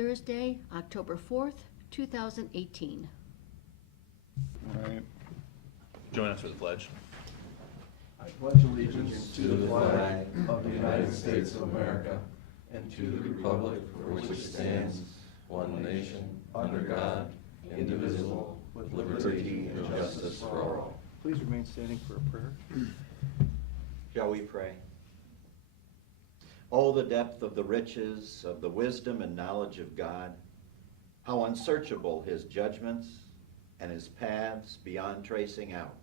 Thursday, October 4th, 2018. All right. Join us for the pledge. I pledge allegiance to the flag of the United States of America and to the republic for which it stands, one nation, under God, indivisible, with liberty and justice for all. Please remain standing for a prayer. Shall we pray? Oh, the depth of the riches of the wisdom and knowledge of God, how unsearchable his judgments and his paths beyond tracing out.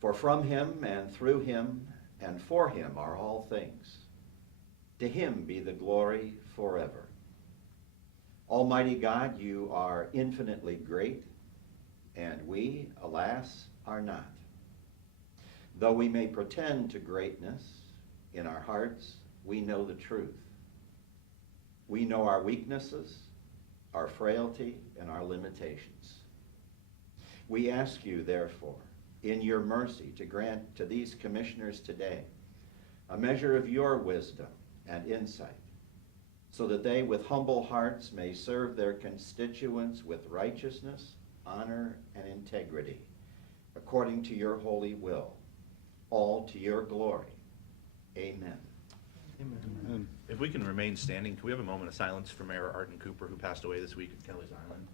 For from him and through him and for him are all things. To him be the glory forever. Almighty God, you are infinitely great, and we, alas, are not. Though we may pretend to greatness, in our hearts we know the truth. We know our weaknesses, our frailty, and our limitations. We ask you, therefore, in your mercy, to grant to these commissioners today a measure of your wisdom and insight, so that they with humble hearts may serve their constituents with righteousness, honor, and integrity, according to your holy will, all to your glory. Amen. Amen. If we can remain standing, can we have a moment of silence for Mayor Arden Cooper, who passed away this week at Kelly's Island?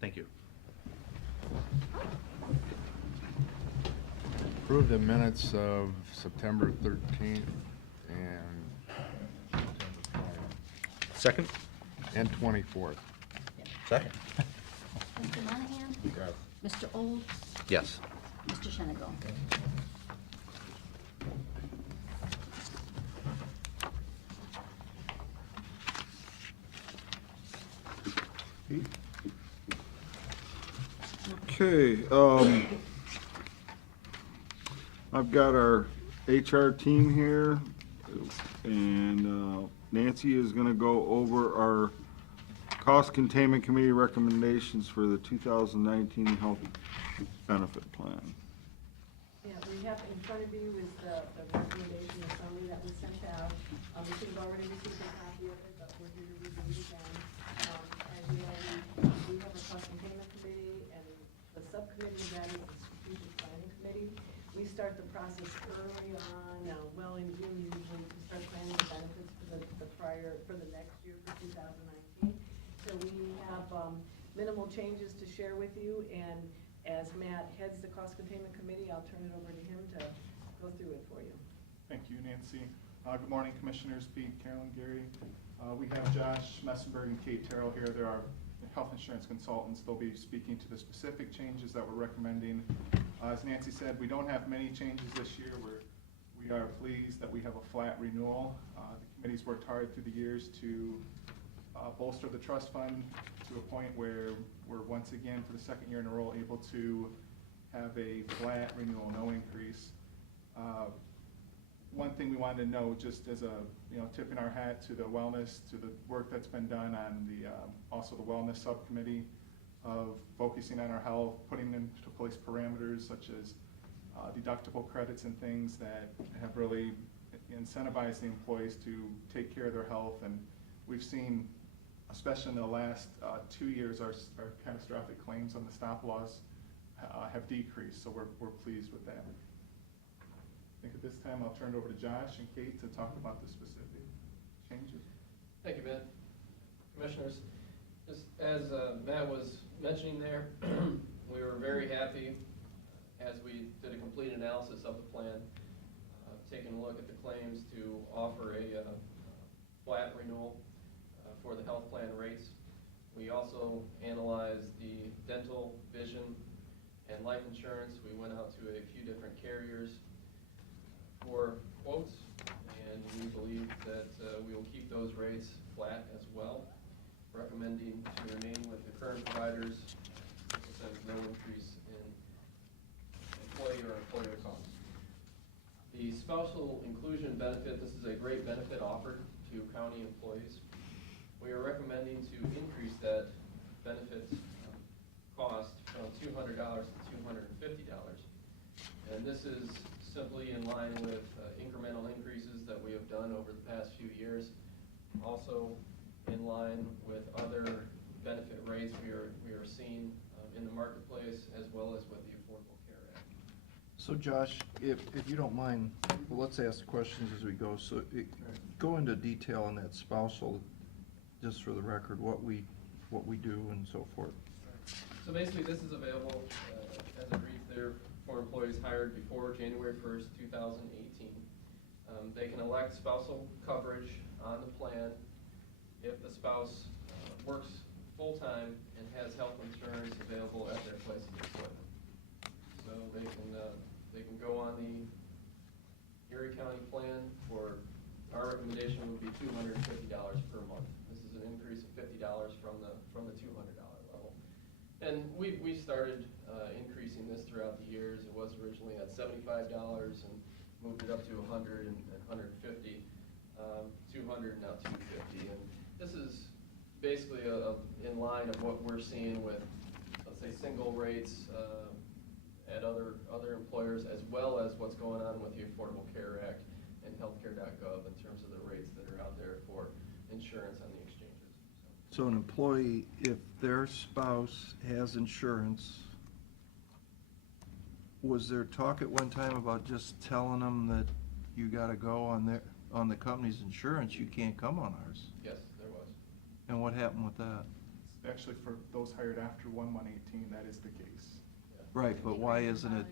Thank you. Approve the minutes of September 13th and Second? and 24th. Second. Mr. Monahan? Mr. Olds? Yes. Mr. Shenagle? Okay, I've got our HR team here, and Nancy is gonna go over our cost containment committee recommendations for the 2019 health benefit plan. Yeah, we have in front of you is the recommendation, the summary that we sent out. You should have already received a copy of it, but we're here to review it again. As you know, we have a cost containment committee, and the subcommittee of that is the strategic planning committee. We start the process early on, well in June usually, to start planning the benefits for the next year, for 2019. So we have minimal changes to share with you, and as Matt heads the cost containment committee, I'll turn it over to him to go through it for you. Thank you, Nancy. Good morning, Commissioners, Pete, Carolyn, Gary. We have Josh Messenberg and Kate Terrell here. They're our health insurance consultants. They'll be speaking to the specific changes that we're recommending. As Nancy said, we don't have many changes this year. We are pleased that we have a flat renewal. The committee's worked hard through the years to bolster the trust fund to a point where we're once again, for the second year in a row, able to have a flat renewal, no increase. One thing we wanted to know, just as a tipping our hat to the wellness, to the work that's been done on the also the wellness subcommittee of focusing on our health, putting into place parameters such as deductible credits and things that have really incentivized the employees to take care of their health. And we've seen, especially in the last 2 years, our catastrophic claims on the stop loss have decreased, so we're pleased with that. I think at this time I'll turn it over to Josh and Kate to talk about the specific changes. Thank you, Matt. Commissioners, just as Matt was mentioning there, we were very happy as we did a complete analysis of the plan, taking a look at the claims to offer a flat renewal for the health plan rates. We also analyzed the dental, vision, and life insurance. We went out to a few different carriers for quotes, and we believe that we will keep those rates flat as well, recommending to remain with the current providers. As I said, no increase in employee or employer costs. The spousal inclusion benefit, this is a great benefit offered to county employees. We are recommending to increase that benefit cost from $200 to $250. And this is simply in line with incremental increases that we have done over the past few years. Also in line with other benefit rates we are seeing in the marketplace, as well as with the Affordable Care Act. So Josh, if you don't mind, well, let's ask the questions as we go. So go into detail on that spousal, just for the record, what we do and so forth. So basically, this is available, as a brief there, for employees hired before January 1st, 2018. They can elect spousal coverage on the plan if the spouse works full-time and has health insurance available at their place of employment. So they can go on the Erie County plan for, our recommendation would be $250 per month. This is an increase of $50 from the $200 level. And we started increasing this throughout the years. It was originally at $75 and moved it up to $100 and $150, $200, now $250. And this is basically in line of what we're seeing with, let's say, single rates at other employers, as well as what's going on with the Affordable Care Act and healthcare.gov in terms of the rates that are out there for insurance on the exchanges. So an employee, if their spouse has insurance, was there talk at one time about just telling them that you gotta go on the company's insurance, you can't come on ours? Yes, there was. And what happened with that? Actually, for those hired after 1/1/18, that is the case. Right, but why isn't it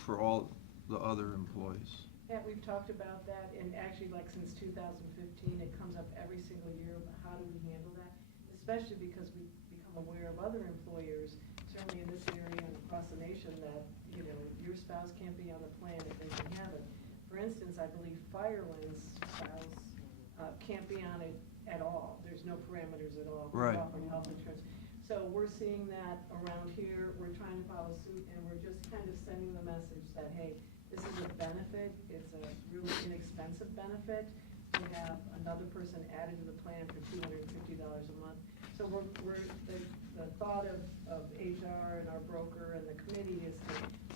for all the other employees? Yeah, we've talked about that, and actually, like, since 2015, it comes up every single year, about how do we handle that? Especially because we've become aware of other employers, certainly in this area and across the nation, that, you know, your spouse can't be on the plan if they can have it. For instance, I believe Fireland's spouse can't be on it at all. There's no parameters at all. for Right. offering health insurance. So we're seeing that around here. We're trying to follow suit, and we're just kind of sending the message that, hey, this is a benefit. It's a really inexpensive benefit to have another person added to the plan for $250 a month. So the thought of HR and our broker and the committee is to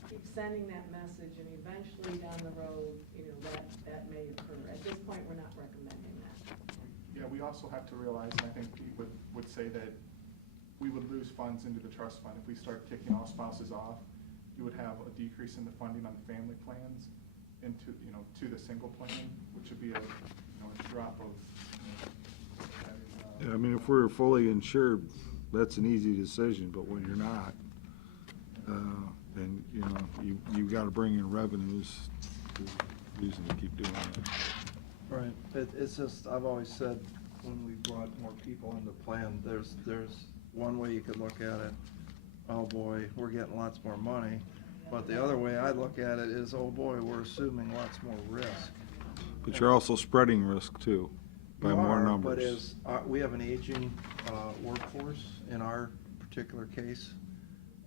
keep sending that message, and eventually down the road, you know, that may occur. At this point, we're not recommending that. Yeah, we also have to realize, and I think Pete would say that we would lose funds into the trust fund. If we start kicking all spouses off, you would have a decrease in the funding on the family plans into, you know, to the single plan, which would be a drop of, Yeah, I mean, if we're fully insured, that's an easy decision, but when you're not, then, you know, you gotta bring in revenues, there's reason to keep doing that. Right, it's just, I've always said, when we brought more people into plan, there's one way you could look at it, oh boy, we're getting lots more money. But the other way I look at it is, oh boy, we're assuming lots more risk. But you're also spreading risk too, by You more are, numbers. But as, we have an aging workforce in our particular case,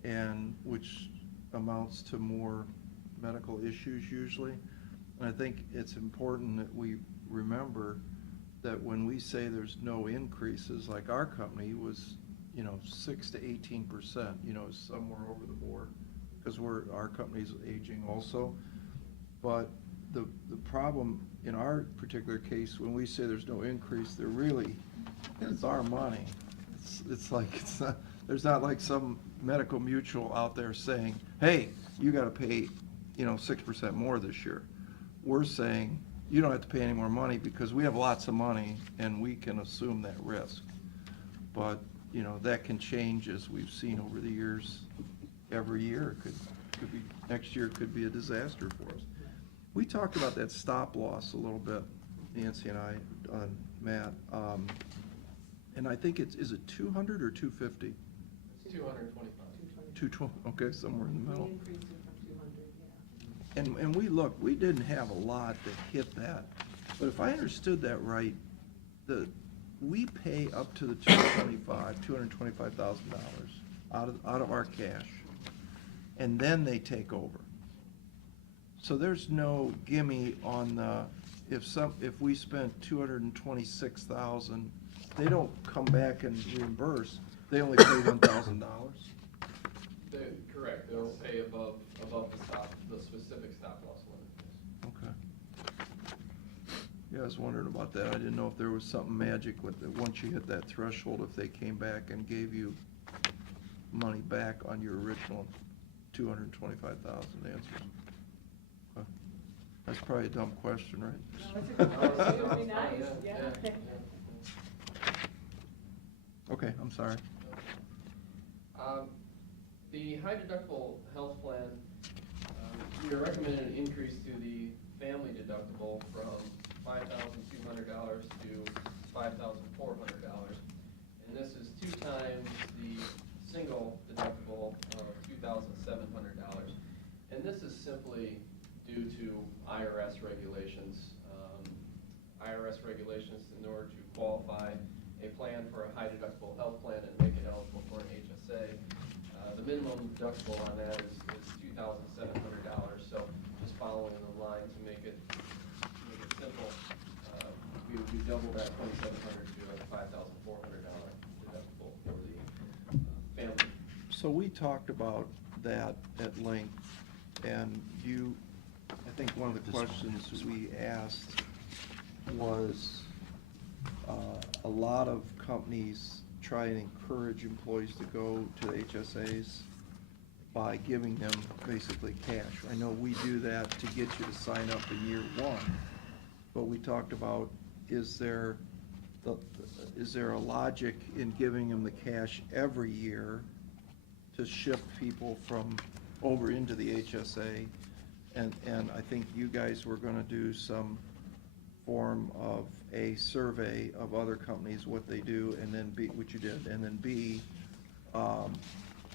and which amounts to more medical issues usually. And I think it's important that we remember that when we say there's no increases, like our company was, you know, 6 to 18%, you know, somewhere over the board, because our company's aging also. But the problem in our particular case, when we say there's no increase, there really, it's our money. It's like, there's not like some medical mutual out there saying, hey, you gotta pay, you know, 6% more this year. We're saying, you don't have to pay any more money because we have lots of money and we can assume that risk. But, you know, that can change, as we've seen over the years. Every year, it could be, next year could be a disaster for us. We talked about that stop loss a little bit, Nancy and I, Matt, and I think is it 200 or 250? It's 225. 220, okay, somewhere in the We middle. increased it from 200, yeah. And we didn't have a lot that hit that, but if I understood that right, we pay up to the $225,000 out of our cash, and then they take over. So there's no gimme on the, if we spent $226,000, they don't come back and reimburse, they only pay $1,000. Correct, they'll pay above the specific stop loss limit. Okay. Yeah, I was wondering about that. I didn't know if there was something magic with it. Once you hit that threshold, if they came back and gave you money back on your original 225,000 answers. Okay. That's probably a dumb question, right? No, it's a good question. It would be nice, yeah. Okay, I'm sorry. The high deductible health plan, we are recommending an increase to the family deductible from $5,200 to $5,400. And this is 2 times the single deductible of $2,700. And this is simply due to IRS regulations. IRS regulations in order to qualify a plan for a high deductible health plan and make it eligible for an HSA. The minimum deductible on that is $2,700. So just following the line to make it simple, we would double that $2,700 to a $5,400 deductible for the family. So we talked about that at length, and I think one of the questions we asked was, a lot of companies try and encourage employees to go to HSAs by giving them basically cash. I know we do that to get you to sign up in year 1, but we talked about, is there a logic in giving them the cash every year to shift people from over into the HSA? And I think you guys were gonna do some form of a survey of other companies, what they do, and then B, which you did, and then B,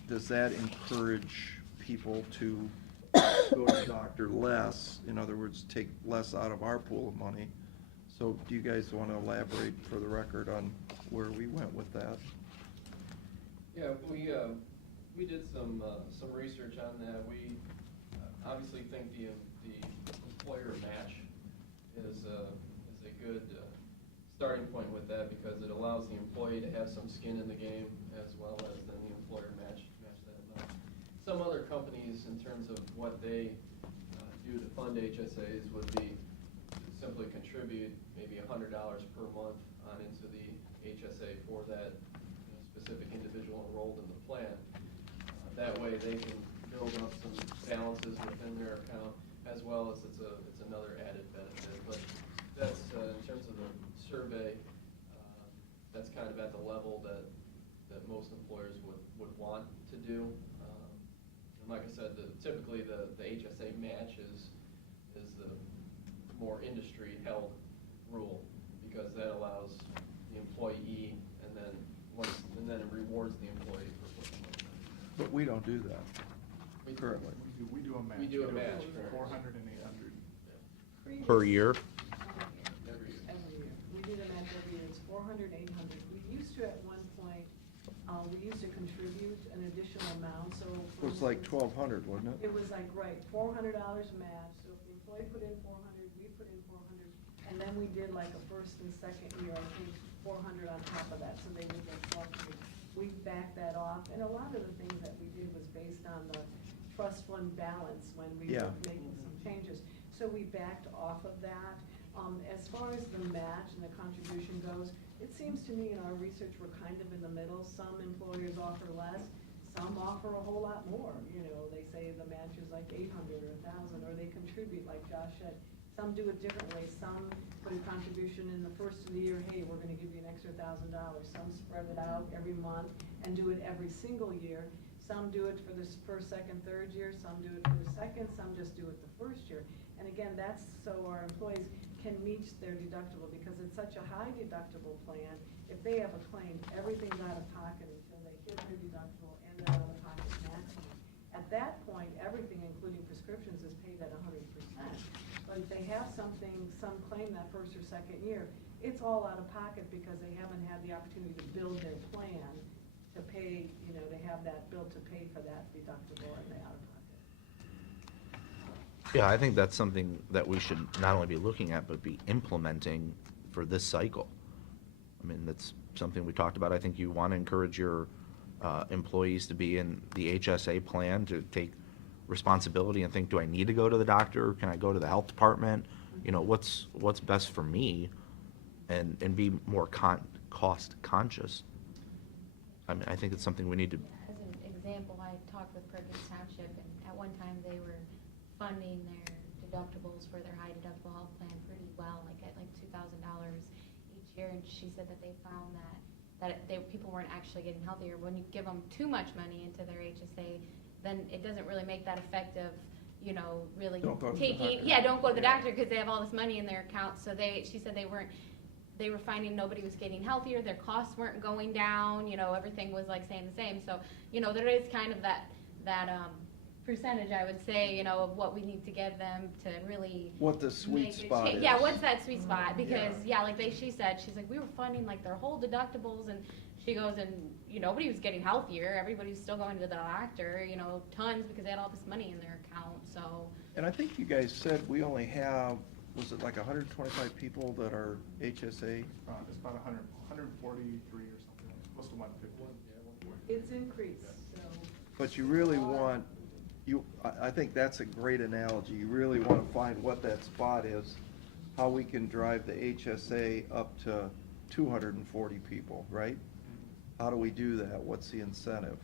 does that encourage people to go to the doctor less? In other words, take less out of our pool of money. So do you guys want to elaborate for the record on where we went with that? Yeah, we did some research on that. We obviously think the employer match is a good starting point with that, because it allows the employee to have some skin in the game, as well as then the employer match that amount. Some other companies, in terms of what they do to fund HSAs, would be simply contribute maybe $100 per month on into the HSA for that specific individual enrolled in the plan. That way they can build up some balances within their account, as well as it's another added benefit. But that's, in terms of the survey, that's kind of at the level that most employers would want to do. And like I said, typically the HSA match is the more industry-held rule, because that allows the employee, and then it rewards the employee for putting money in. But we don't do that currently. We do a match. We do a match. 400 and 800. Per year? Every year. Every year. We do the match every year. It's 400, 800. We used to, at one point, we used to contribute an additional amount, so. It was like 1,200, wasn't it? It was like, right, $400 match. So if the employee put in 400, we put in 400. And then we did like a first and second year, I think, 400 on top of that, so they would get 1,200. We backed that off, and a lot of the things that we did was based on the trust fund balance when we were making some changes. So we backed off of that. As far as the match and the contribution goes, it seems to me in our research we're kind of in the middle. Some employers offer less, some offer a whole lot more. You know, they say the match is like 800 or 1,000, or they contribute, like Josh said. Some do it differently. Some put a contribution in the first of the year, hey, we're gonna give you an extra $1,000. Some spread it out every month and do it every single year. Some do it for the first, second, third year. Some do it for the second. Some just do it the first year. And again, that's so our employees can meet their deductible, because it's such a high deductible plan. If they have a claim, everything's out of pocket until they hit their deductible and their out-of-pocket maximum. At that point, everything, including prescriptions, is paid at 100%. But if they have something, some claim that first or second year, it's all out of pocket, because they haven't had the opportunity to build their plan to pay, you know, they have that bill to pay for that deductible and the out-of-pocket. Yeah, I think that's something that we should not only be looking at, but be implementing for this cycle. I mean, that's something we talked about. I think you want to encourage your employees to be in the HSA plan, to take responsibility and think, do I need to go to the doctor? Can I go to the health department? You know, what's best for me? And be more cost conscious. I mean, I think it's something we need to, As an example, I talked with Perkins Township, and at one time they were funding their deductibles for their high deductible health plan pretty well, like at like $2,000 each year, and she said that they found people weren't actually getting healthier. When you give them too much money into their HSA, then it doesn't really make that effective, you know, really Don't go to the taking, doctor. yeah, don't go to the doctor because they have all this money in their account. So she said they were finding nobody was getting healthier, their costs weren't going down, you know, everything was like staying the same. So, you know, there is kind of that percentage, I would say, you know, of what we need to give them to really What the sweet make a spot change. is. Yeah, what's that sweet spot? Because, yeah, like she said, she's like, we were funding like their whole deductibles, and she goes, and you know, nobody was getting healthier, everybody was still going to the doctor, you know, tons, because they had all this money in their account, so. And I think you guys said we only have, was it like 125 people that are HSA? It's about 143 or something, close to 150. It's increased, so. But you really want, I think that's a great analogy. You really want to find what that spot is, how we can drive the HSA up to 240 people, right? How do we do that? What's the incentive?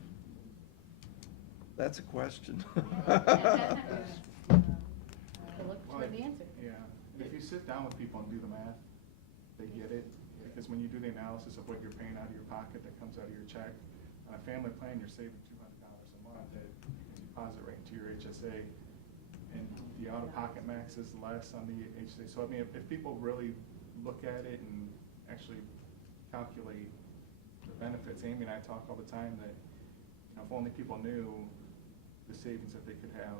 That's a question. Look for the answer. Yeah, and if you sit down with people and do the math, they get it, because when you do the analysis of what you're paying out of your pocket that comes out of your check, on a family plan, you're saving $200 a month that you can deposit right into your HSA, and the out-of-pocket max is less on the HSA. So I mean, if people really look at it and actually calculate the benefits, Amy and I talk all the time that, you know, if only people knew the savings that they could have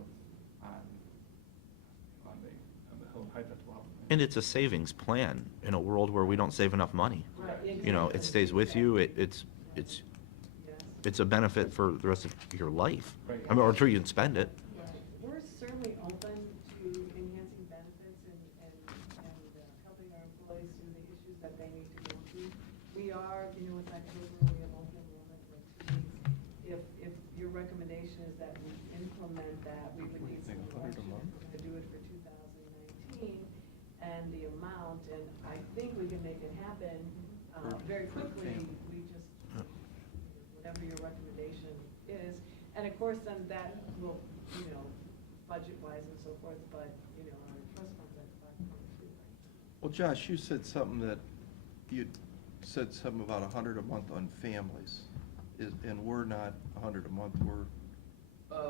on the high deductible health plan. and it's a savings plan in a world where we don't save enough money. Right, You know, it stays with you, it's Yes. a benefit for the rest of your life. Right. I mean, or until you can spend it. We're certainly open to enhancing benefits and helping our employees through the issues that they need to go through. We are, you know, it's October, we have open enrollment for 2 weeks. If your recommendation is that we implement that, we would need some direction. If we're gonna do it for 2019, and the amount, and I think we can make it happen very quickly. We just, whatever your recommendation is, and of course, then that will, you know, budget-wise and so forth, but, you know, our trust funds at 5.2. Well, Josh, you said something about 100 a month on families, and we're not 100 a month, we're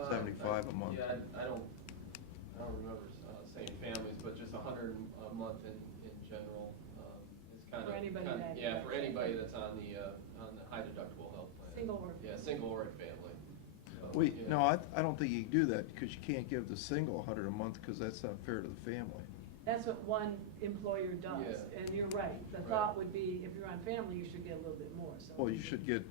75 a month. Yeah, I don't remember saying families, but just 100 a month in general is kind of. For anybody that- Yeah, for anybody that's on the high deductible health plan. Single or. Yeah, single or a family. So, Wait, yeah. no, I don't think you can do that, because you can't give the single 100 a month, because that's not fair to the family. That's what one employer does, Yeah. and you're right. The Right. thought would be, if you're on family, you should get a little bit more, so. Well, you should get,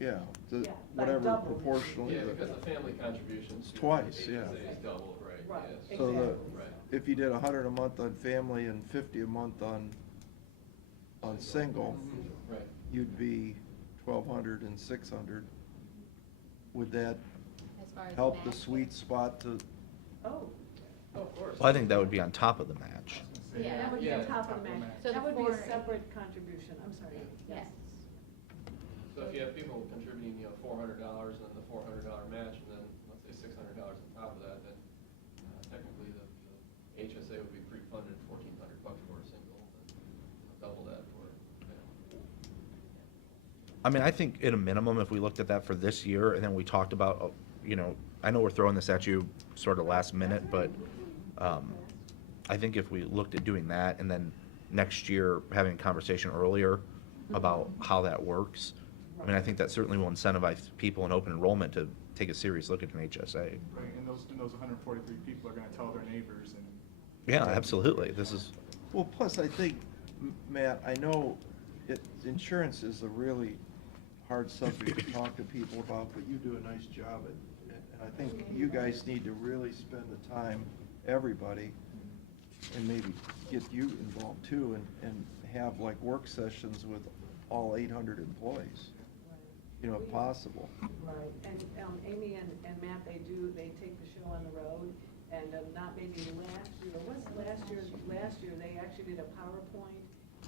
Yeah, by whatever double. proportionally. Yeah, because the family contributions. It's twice, to yeah. HSA is double, right? Right, yeah. So exactly. Right. if you did 100 a month on family and 50 a month on single, Right. you'd be 1,200 and 600. Would that As far as help the match. sweet spot to, Oh, Oh, of course. Well, I think that would be on top of the match. yeah, that would be Yeah. on top of the match. So That the would be a four- separate contribution, I'm sorry. Yes. So if you have people contributing, you know, $400 and then the $400 match, and then let's say $600 on top of that, then technically the HSA would be pre-funded $1,400 for a single, and double that for, I mean, I think at a minimum, if we looked at that for this year, and then we talked about, you know, I know we're throwing this at you sort of last minute, but I think if we looked at doing that, and then next year having a conversation earlier about how that works, I mean, I think that certainly will incentivize people in open enrollment to take a serious look at an HSA. Right, and those 143 people are gonna tell their neighbors, and Yeah, absolutely. This is, well, plus I think, Matt, I know insurance is a really hard subject to talk to people about, but you do a nice job at it. And I think you guys need to really spend the time, everybody, and maybe get you involved too, and have like work sessions with all 800 employees. you know, if possible. Right, and Amy and Matt, they take the show on the road, and not maybe last year, last year, they actually did a PowerPoint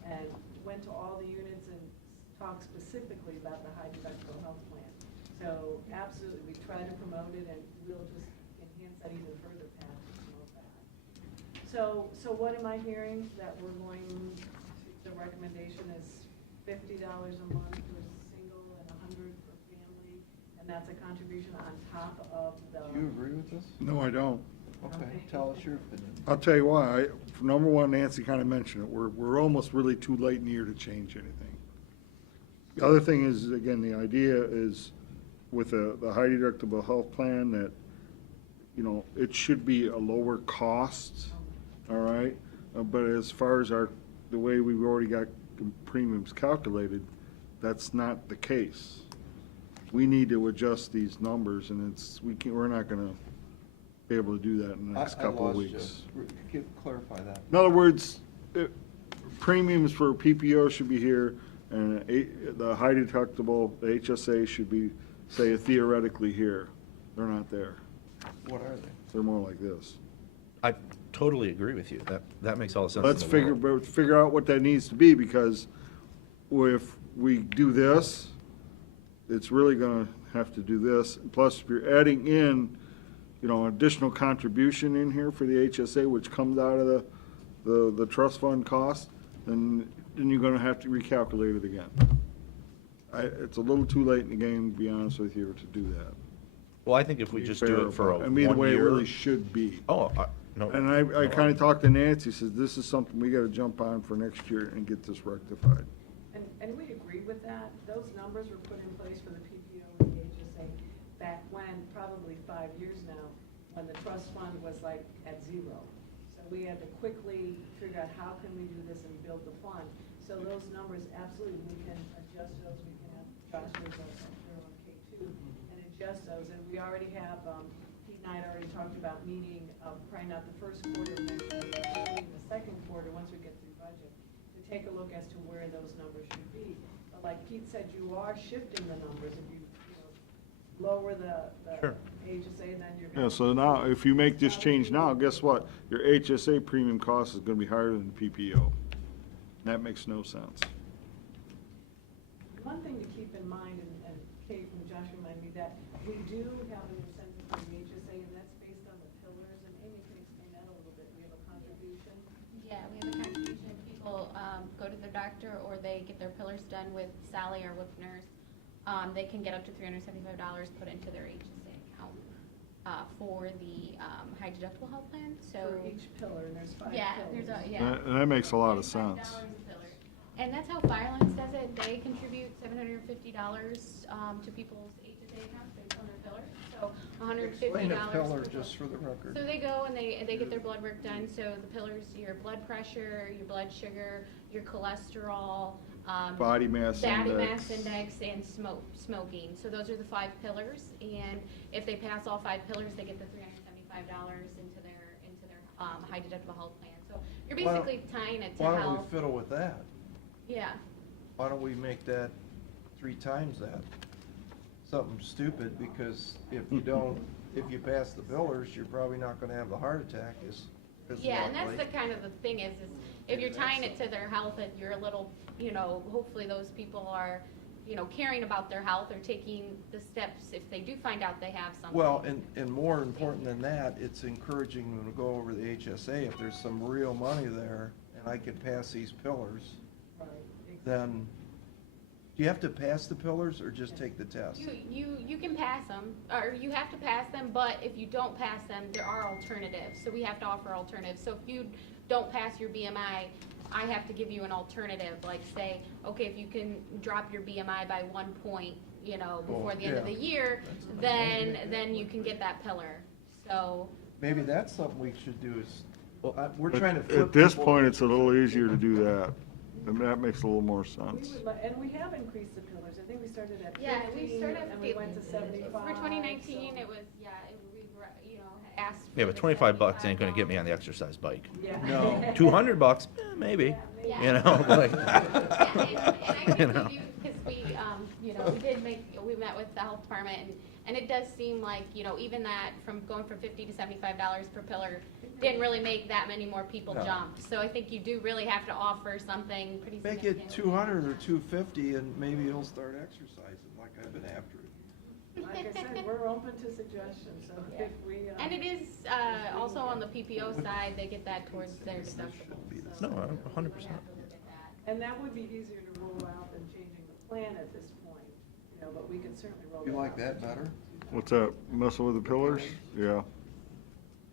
and went to all the units and talked specifically about the high deductible health plan. So absolutely, we try to promote it, and we'll just enhance that even further, Pat, to promote that. So what am I hearing? That we're going, the recommendation is $50 a month for single and $100 for family, and that's a contribution on top of the. Do you agree with this? No, I don't. Okay, tell us your opinion. I'll tell you why. Number one, Nancy kind of mentioned it. We're almost really too late in the year to change anything. The other thing is, again, the idea is with the high deductible health plan that, you know, it should be a lower cost, all right? But as far as the way we've already got premiums calculated, that's not the case. We need to adjust these numbers, and we're not gonna be able to do that in the next couple of weeks. Clarify that. In other words, premiums for PPO should be here, and the high deductible, the HSA should be, say, theoretically here. They're not there. What are they? They're more like this. I totally agree with you. That makes all the sense Let's in the world. figure out what that needs to be, because if we do this, it's really gonna have to do this. Plus, if you're adding in, you know, additional contribution in here for the HSA, which comes out of the trust fund cost, then you're gonna have to recalculate it again. It's a little too late in the game, to be honest with you, to do that. Well, I think if we just do it for a 1 I mean, the way it year. really should be. Oh, no. And I kind of talked to Nancy, says this is something we gotta jump on for next year and get this rectified. And we agree with that. Those numbers were put in place for the PPO and the HSA back when, probably 5 years now, when the trust fund was like at zero. So we had to quickly figure out how can we do this and build the fund. So those numbers, absolutely, we can adjust those. We can have Josh was on K2 and adjust those. And we already have, Pete and I had already talked about meeting, probably not the first quarter of next year, but probably in the second quarter, once we get through budget, to take a look as to where those numbers should be. But like Pete said, you are shifting the numbers. If you lower the Sure. HSA, then you're. Yeah, so now, if you make this change now, guess what? Your HSA premium cost is gonna be higher than the PPO. That makes no sense. One thing to keep in mind, and Kate and Josh reminded me that we do have an incentive for the HSA, and that's based on the pillars, and Amy can explain that a little bit. We have a contribution. Yeah, we have a contribution. People go to their doctor, or they get their pillars done with Sally or with nurse. They can get up to $375 put into their HSA account for the high deductible health plan. So For each pillar, and there's 5 yeah, pillars. And that makes a lot of $5 sense. a pillar. And that's how Firelines does it. They contribute $750 to people's HSA accounts based on their pillars. So $150. Explain a pillar per just for the record. So they go and they get their blood work done. So the pillars, your blood pressure, your blood sugar, your cholesterol, Body mass body index. mass index, and smoking. So those are the 5 pillars. And if they pass all 5 pillars, they get the $375 into their high deductible health plan. So you're Why don't- basically tying it to Why health. don't we fiddle with that? Yeah. Why don't we make that 3 times that? Something stupid, because if you don't, if you pass the pillars, you're probably not gonna have the heart attack as Yeah, and that's likely. the kind of the thing is if you're tying it to their health, and you're a little, hopefully those people are, caring about their health or taking the steps if they do find out they have something. Well, and more important than that, it's encouraging them to go over the HSA. If there's some real money there, and I can pass these pillars, Right. then, do you have to pass the pillars or just take the test? You can pass them, or you have to pass them, but if you don't pass them, there are alternatives. So we have to offer alternatives. So if you don't pass your BMI, I have to give you an alternative, like say, okay, if you can drop your BMI by 1 point, before the end of the year, then you can get that pillar. So, Maybe that's something we should do is, we're trying to flip At this people- point, it's a little easier to do that. I mean, that makes a little more We sense. would, and we have increased the pillars. I think we started at 50, yeah, we started and we went to 75. For 2019, so- it was, we asked. Yeah, for but the $25 ain't gonna $75. get me on the exercise bike. Yeah. No. $200, maybe. Yeah. You know, like. Yeah, and I You think know. we do, because we, you know, we met with the health department, and it does seem like, you know, even that from going from $50 to $75 per pillar didn't really make that many more people No. jump. So I think you do really have to offer something pretty Make significant. it 200 or 250 and maybe he'll start exercising like I've been after it. Like I said, we're open to suggestions, so Yeah. if we. And it is, also on the PPO side, they get that towards their deductible. No, so 100%. we have to look at that. And that would be easier to roll out than changing the plan at this point, you know, but we could certainly roll that You out. like that better? What's that, messing with the pillars? Yeah.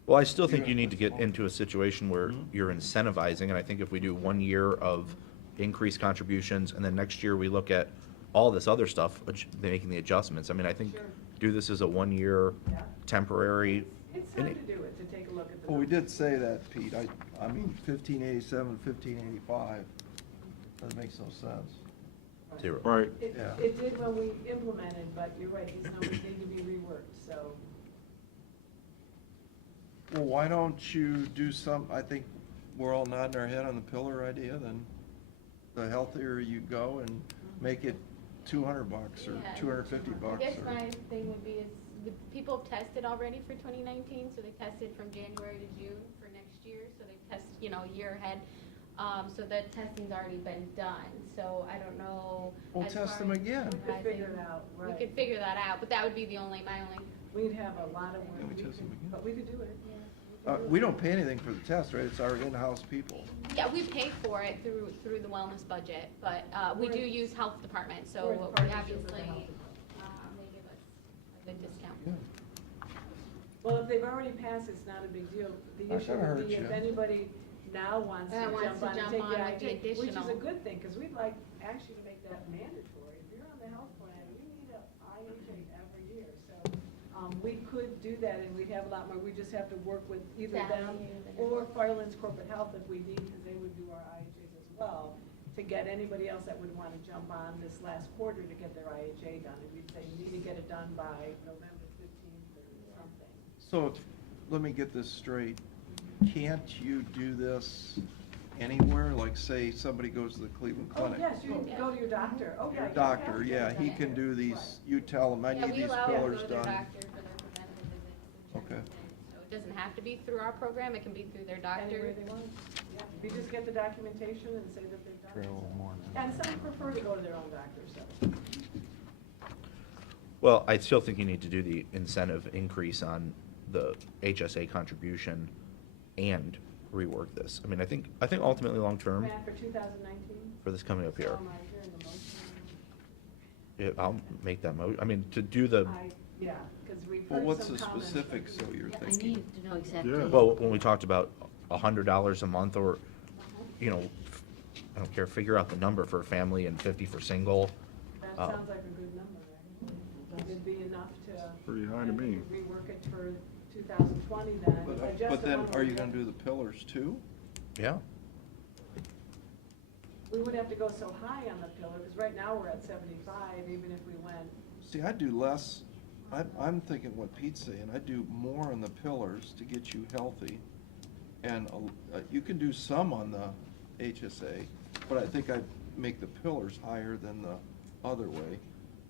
Well, I still think you need to get into a situation where you're incentivizing, and I think if we do 1 year of increased contributions, and then next year we look at all this other stuff, making the adjustments, I mean, I think Sure. do this as a 1 year Yeah. temporary. It's and time it- to do it, to take a look at the. Well, we numbers. did say that, Pete. I mean, 1587, 1585, that makes no sense. Zero. Right. Yeah. It did when we implemented, but you're right, these numbers need to be reworked, so. Well, why don't you do I think we're all nodding our head on the pillar idea, then the healthier you go and make it $200 or Yeah. $250 I guess or. my thing would be is, people have tested already for 2019, so they tested from January to June for next year, so they test, you know, a year ahead. So that testing's already been done, so I don't know. We'll as test far them as again. We could figure it organizing- out, We right. could figure that out, but that would be my only, We'd have a lot of Yeah, work, we we test them could- again. but we could do it. We don't pay anything for the test, right? It's our in-house people. yeah, we pay for it through the wellness budget, but, we do use health department, so We're in we partnership with the obviously, health department. they give us a good discount. Yeah. Well, if they've already passed, it's not a big deal. The Not issue gonna would hurt be if you. anybody now wants to Wants jump to on and jump take on the with the IJ, which is a additional. good thing, because we'd like actually to make that mandatory. If you're on the health plan, we need a IHA every year, so, we could do that, and we'd have a lot more. We just have to work with either them Sally or Firelands Corporate Health if we need, because they would do our IHAs as well, to get anybody else that would want to jump on this last quarter to get their IHA done. And we'd say, you need to get it done by November 15th or something. So, let me get this straight. Can't you do this anywhere? Like, say, somebody goes to the Cleveland Oh, Clinic. yes, you can go to your doctor. Oh, yeah. Your you doctor, have to yeah, get he that. can do these, you tell him, I Yeah, need we these allow them to pillars go to their done. doctor for their preventative visits and Okay. checks and- So it doesn't have to be through our program, it can be through their Anywhere doctor. they want. Yeah, if you just get the documentation and say that they've done it. Trail so. more. And some prefer to go to their own doctor, so. Well, I still think you need to do the incentive increase on the HSA contribution and rework this. I mean, I think ultimately, long-term, Matt, for 2019? for this coming up here, So am I hearing the motion? I'll make that I mean, to do the, Yeah, because we've Well, heard what's some the comments. specifics, so you're Yeah, I thinking? need to know exactly. Yeah. well, when we talked about $100 a month, or, you know, I don't care, figure out the number for a family and 50 for single. That Oh. sounds like a good number, right? It'd be enough to. Pretty high to me. Rework it for 2020 then. But then, are you gonna do the pillars too? Yeah. We would have to go so high on the pillar, because right now we're at 75, even if we went. See, I'd do less, I'm thinking what Pete's saying, I'd do more on the pillars to get you healthy. And you can do some on the HSA, but I think I'd make the pillars higher than the other way,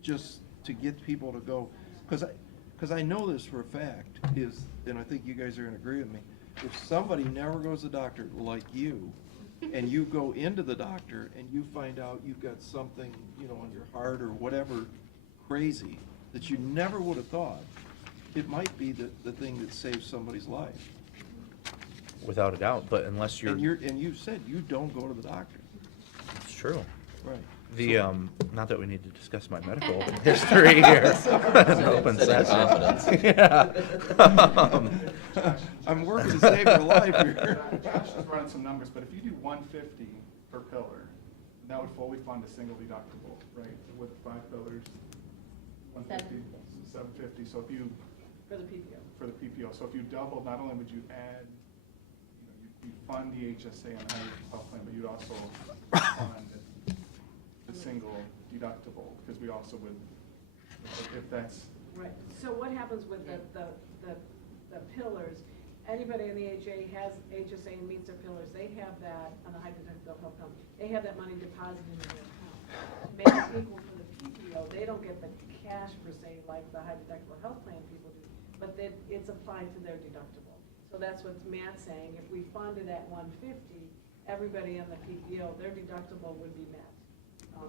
just to get people to go, because I know this for a fact, and I think you guys are gonna agree with me, if somebody never goes to the doctor like you, and you go into the doctor and you find out you've got something, you know, on your heart or whatever crazy that you never would have thought, it might be the thing that saves somebody's life. Without a doubt, but unless And you said you don't go to the doctor. it's true. Right. The, not that we need to discuss my medical history here. An open session. Yeah. I'm working to save your life here. Josh is running some numbers, but if you do 150 per pillar, that would fully fund a single deductible, right? With 5 pillars, 150, 750. So if you, For the PPO. for the PPO, so if you double, not only would you add, you know, you'd fund the HSA on the high health plan, but you'd also fund the single deductible, because we also would, if that's, Right, so what happens with the pillars? Anybody in the HSA and meets their pillars, they have that, on the high deductible health plan, they have that money deposited in their account. Make it equal for the PPO, they don't get the cash per se like the high deductible health plan people do, but it's applied to their deductible. So that's what Matt's saying, if we funded at 150, everybody on the PPO, their deductible would be met.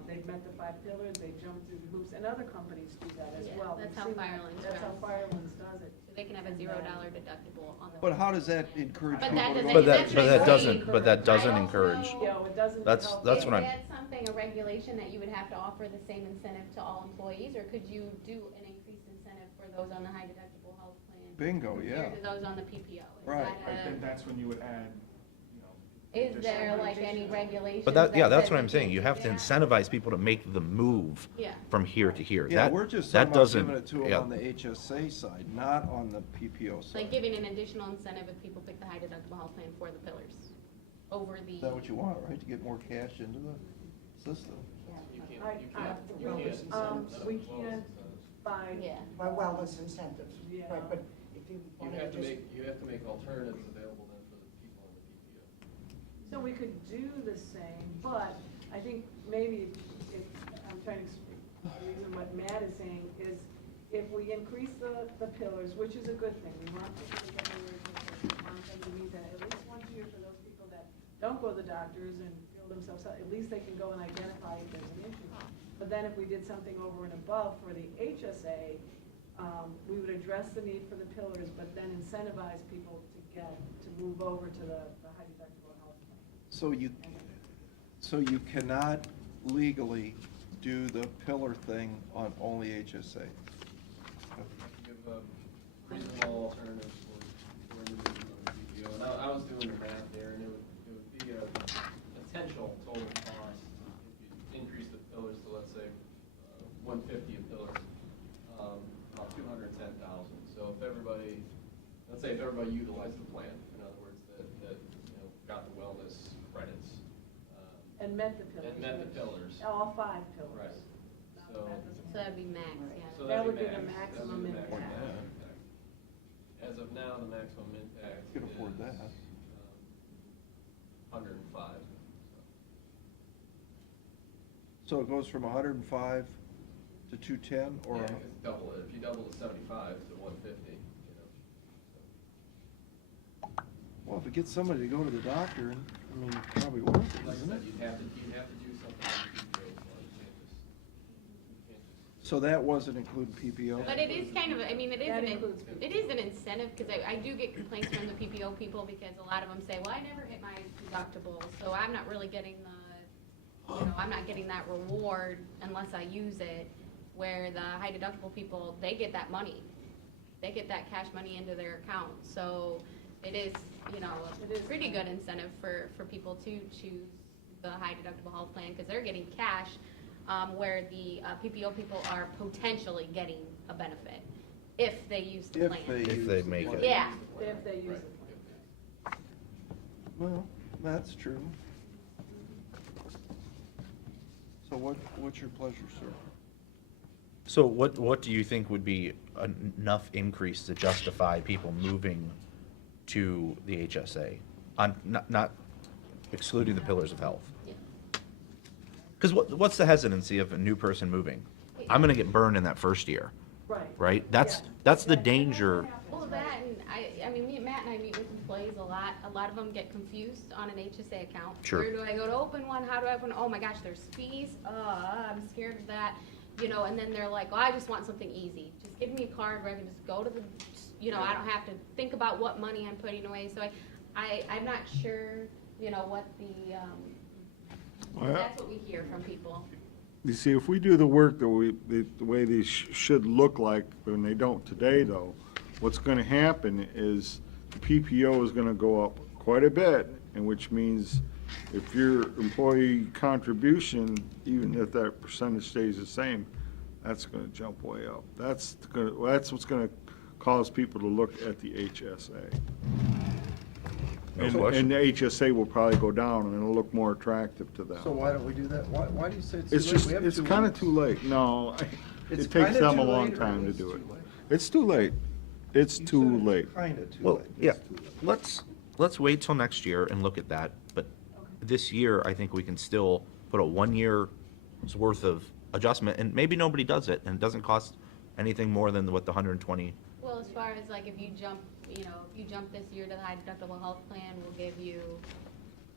They've met the 5 pillars, they jumped through the hoops, and other companies do that as Yeah, well. that's We've how seen that. Firelands That's how runs. Firelands does it. So they can have a $0 deductible on the. But how does that encourage But people that to doesn't. go? that's but that doesn't I encourage. also- You know, it doesn't That's help. what I'm. Is that something, a regulation, that you would have to offer the same incentive to all employees, or could you do an increased incentive for those on the high deductible health plan? Bingo, yeah. Compared to those on the PPO? Is Right. that Right, then that's when you would add, you know. Is there additional- like any regulations? But that, yeah, that's says what I'm you saying. can't You do have to that? incentivize people to make the move Yeah. from here to here. Yeah, That- we're just that talking about doesn't- giving it to them yeah. on the HSA side, not on the PPO It's like side. giving an additional incentive if people pick the high deductible health plan for the pillars over the. Is that what you want, right, to get more cash into the system? You can't, I- you I- can't, you can't. we incentive as well can't as- By, Yeah. by wellness incentives. Yeah. Right, but if you You want to have to just. you have to make alternatives available then for the people in the PPO. so we could do the same, but I think maybe if, I'm trying to explain, the reason what Matt is saying is if we increase the pillars, which is a good thing, we want people to get their, we want them to meet that at least once a year for those people that don't go to the doctors and feel themselves, at least they can go and identify if there's an issue. But then if we did something over and above for the HSA, we would address the need for the pillars, but then incentivize people to move over to the high deductible health plan. So you cannot legally do the pillar thing on only HSA? Give reasonable alternatives for individuals on the PPO. And I was doing the math there, and it would be a potential total cost if you increase the pillars to, let's say, 150 a pillar, about 210,000. So if everybody, let's say if everybody utilized the plan, in other words, that you know got the wellness credits. And met the pillars. And met the pillars. All 5 pillars. Right. No, So- that doesn't- So that'd be max, yeah. So That that'd would be the That would maximum be the impact. maximum impact. As of now, the maximum impact You can afford is, that. 105. So it goes from 105 to 210, or? Yeah, because double it. If you double the 75 to 150, you know. Well, if it gets somebody to go to the doctor, I mean, probably worth it, Like I isn't said, it? you'd have to do something on the PPO. You can't just. So that wasn't including PPO? But it is kind of, I mean, it is That an, includes it is an incentive, because I do get complaints from the PPO people, because a lot of them say, well, I never hit my deductible, so I'm not really getting the, you know, I'm not getting that reward unless I use it, where the high deductible people, they get that money. They get that cash money into their account, so it is, you know, It a is pretty nice. good incentive for people to choose the high deductible health plan, because they're getting cash, where the PPO people are potentially getting a benefit if they use the If plan. they If use they the make plan. it. Yeah. If they use Right. it. Well, that's true. So what's your pleasure, sir? So what do you think would be enough increase to justify people moving to the HSA? On, not excluding the pillars of health? Yeah. Because what's the hesitancy of a new person moving? I'm gonna get burned in that first year, Right. right? That's Yeah. the danger. Well, that, and I mean, Matt and I meet with employees a lot. A lot of them get confused on an HSA account. Sure. Where do I go to open one? How do I open? Oh my gosh, there's fees. I'm scared of that. You know, and then they're like, well, I just want something easy. Just give me a card where I can just go to the, you know, I don't have to think about what money I'm putting away. So I'm not sure, you know, what the, Well, that's what we hear from people. You see, if we do the work the way these should look like, when they don't today, though, what's gonna happen is the PPO is gonna go up quite a bit, and which means if your employee contribution, even if that percentage stays the same, that's gonna jump way up. That's what's gonna cause people to look at the HSA. No And question. the HSA will probably go down, and it'll look more attractive to them. So why don't we do that? Why do you say it's too late? It's just, We have it's 2 kinda weeks. too late. No, It's it takes kinda them a too long late, or time to it's do too it. late? It's too late. It's You too said it's late. Kinda too Well, late. yeah, It's too late. let's wait till next year and look at that, but this year, I think we can still put a 1 year's worth of adjustment, and maybe nobody does it, and it doesn't cost anything more than what the 120. Well, as far as like if you jump, you know, if you jump this year to the high deductible health plan, we'll give you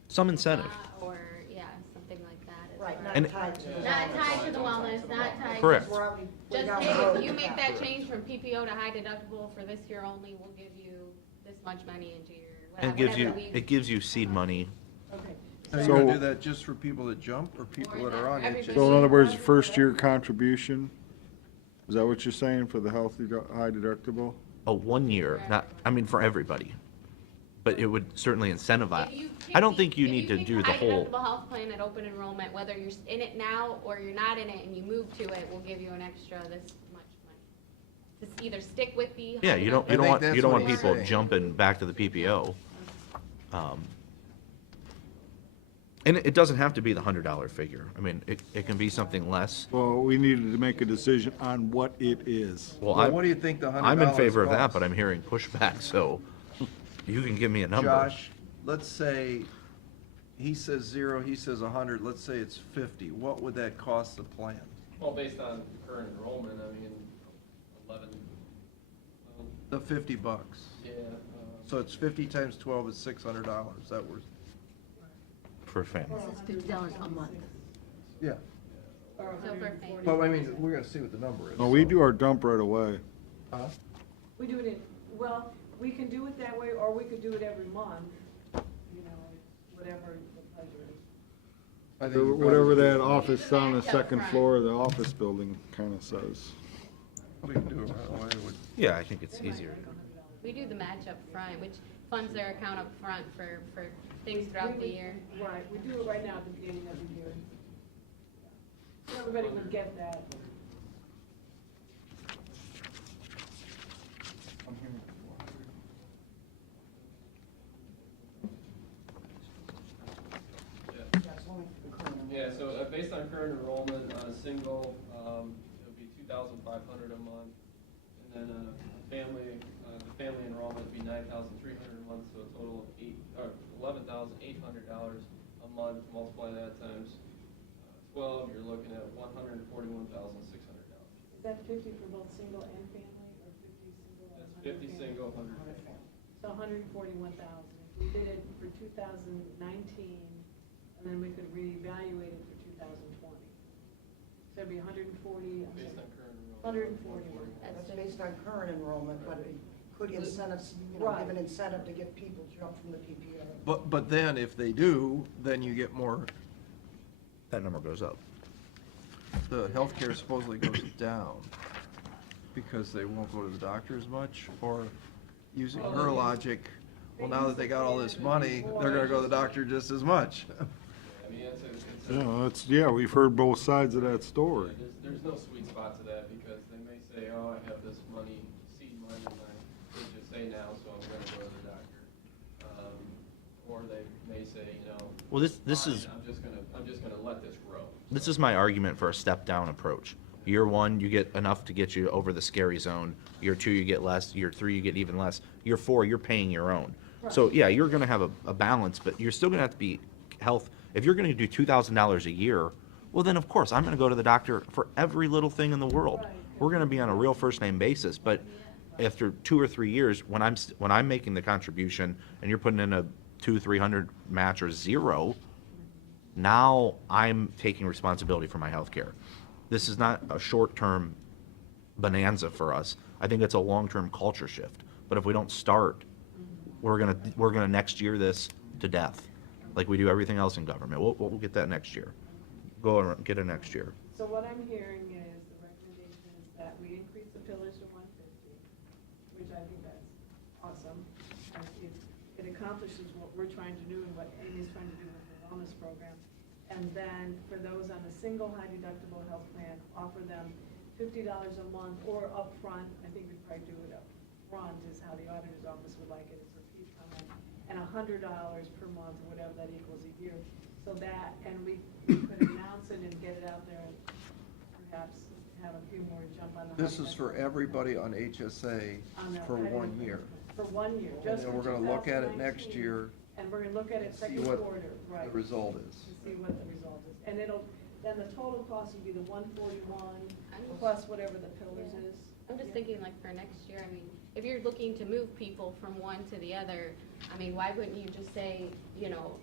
Some incentive. that, or, yeah, something like that. as Right, far not And- as- tied to the. Not tied to the wellness, not tied. Correct. We're out- we Just, got hey, road. if you make that change from PPO to high deductible for this year only, we'll give you this much money into your, And it gives you, whatever we- it gives you seed money. Okay. Are you So- gonna do that just for people that jump or people Or that is are on that HSA? So in other words, first year contribution, is that what you're saying for the healthy, high deductible? A 1 year, not, I mean, for everybody. But it would certainly incentivize. If you pick I don't think you if need to pick do the high whole, deductible health plan at open enrollment, whether you're in it now or you're not in it and you move to it, we'll give you an extra this much money. To either stick with the. yeah, high you don't, I you don't think want, that's you don't what want he's people saying. jumping back to the PPO. And it doesn't have to be the $100 figure. I mean, it can be something less. Well, we needed to make a decision on what it is. Well, Well, what do you think the $100 I'm in favor of that, costs? but I'm hearing pushback, so you can give me a number. Josh, let's say, he says 0, he says 100, let's say it's 50. What would that cost the plan? Well, based on current enrollment, I mean, 11, The $50. yeah. So it's 50 times 12 is $600. That was, For a family. This is $50 a month. yeah. Or So for 140. But I mean, we're gonna see what the number is. No, we so. do our dump right away. Huh? We do it in, well, we can do it that way, or we could do it every month, you know, whatever the pleasure is. I think you Whatever probably- that office on the Back up second front. floor of the office building kind of says. We can do it right away. Would- Yeah, I think it's easier. We do the match up front, which funds their account up front for things throughout the year. Right, we do it right now at the beginning of the year. So everybody would get that. I'm hearing 400. That's only for the current. Yeah, so based on current enrollment, on a single, it would be 2,500 a month. And then the family enrollment would be 9,300 a month, so a total of $11,800 a month. Multiply that times 12, you're looking at $141,600. Is that 50 for both single and family, or 50 single and That's 50 family? single, 100 family. So 141,000. If we did it for 2019, and then we could reevaluate it for 2020. So it'd be 140, Based on current enrollment. 140. That's based on current enrollment, but it could incentives, you know, give an incentive to get people to jump from the PPO. But then if they do, then you get more, That number goes up. the healthcare supposedly goes down because they won't go to the doctor as much, or using her logic, well, now that they got all this money, they're gonna go to the doctor just as much. I mean, it's Yeah, we've heard both sides of that story. there's no sweet spot to that, because they may say, oh, I have this money, seed money in my HSA now, so I'm gonna go to the doctor. Or they may say, you know. Well, this fine, is- I'm just gonna let this grow. This is my argument for a step-down approach. Year 1, you get enough to get you over the scary zone. Year 2, you get less. Year 3, you get even less. Year 4, you're paying your own. So, yeah, you're gonna have a balance, but you're still gonna have to be if you're gonna do $2,000 a year, well, then, of course, I'm gonna go to the doctor for every little thing in the world. We're gonna be on a real first-name basis, but after 2 or 3 years, when I'm making the contribution, and you're putting in a 200-300 match or 0, now I'm taking responsibility for my health care. This is not a short-term bonanza for us. I think it's a long-term culture shift. But if we don't start, we're gonna next year this to death, like we do everything else in government. We'll get that next year. Go and get it next year. So what I'm hearing is the recommendation is that we increase the pillars to 150, which I think that's awesome. And it accomplishes what we're trying to do and what Amy's trying to do with the wellness program. And then for those on a single high deductible health plan, offer them $50 a month or upfront. I think we'd probably do it up front is how the auditor's office would like it, is for each comment, and $100 per month, or whatever that equals a year. So that, and we could announce it and get it out there, and perhaps have a few more jump on the. This is for everybody on HSA on the for high 1 deductible. year. For 1 year, And just then for we're gonna look at it next 2019, year and we're gonna look at it and see second what quarter, right? the result is. To see what the result is. And it'll, then the total cost would be the 141 plus whatever the pillars is. I'm just Yeah. thinking like for next year, I mean, if you're looking to move people from one to the other, I mean, why wouldn't you just say, you know,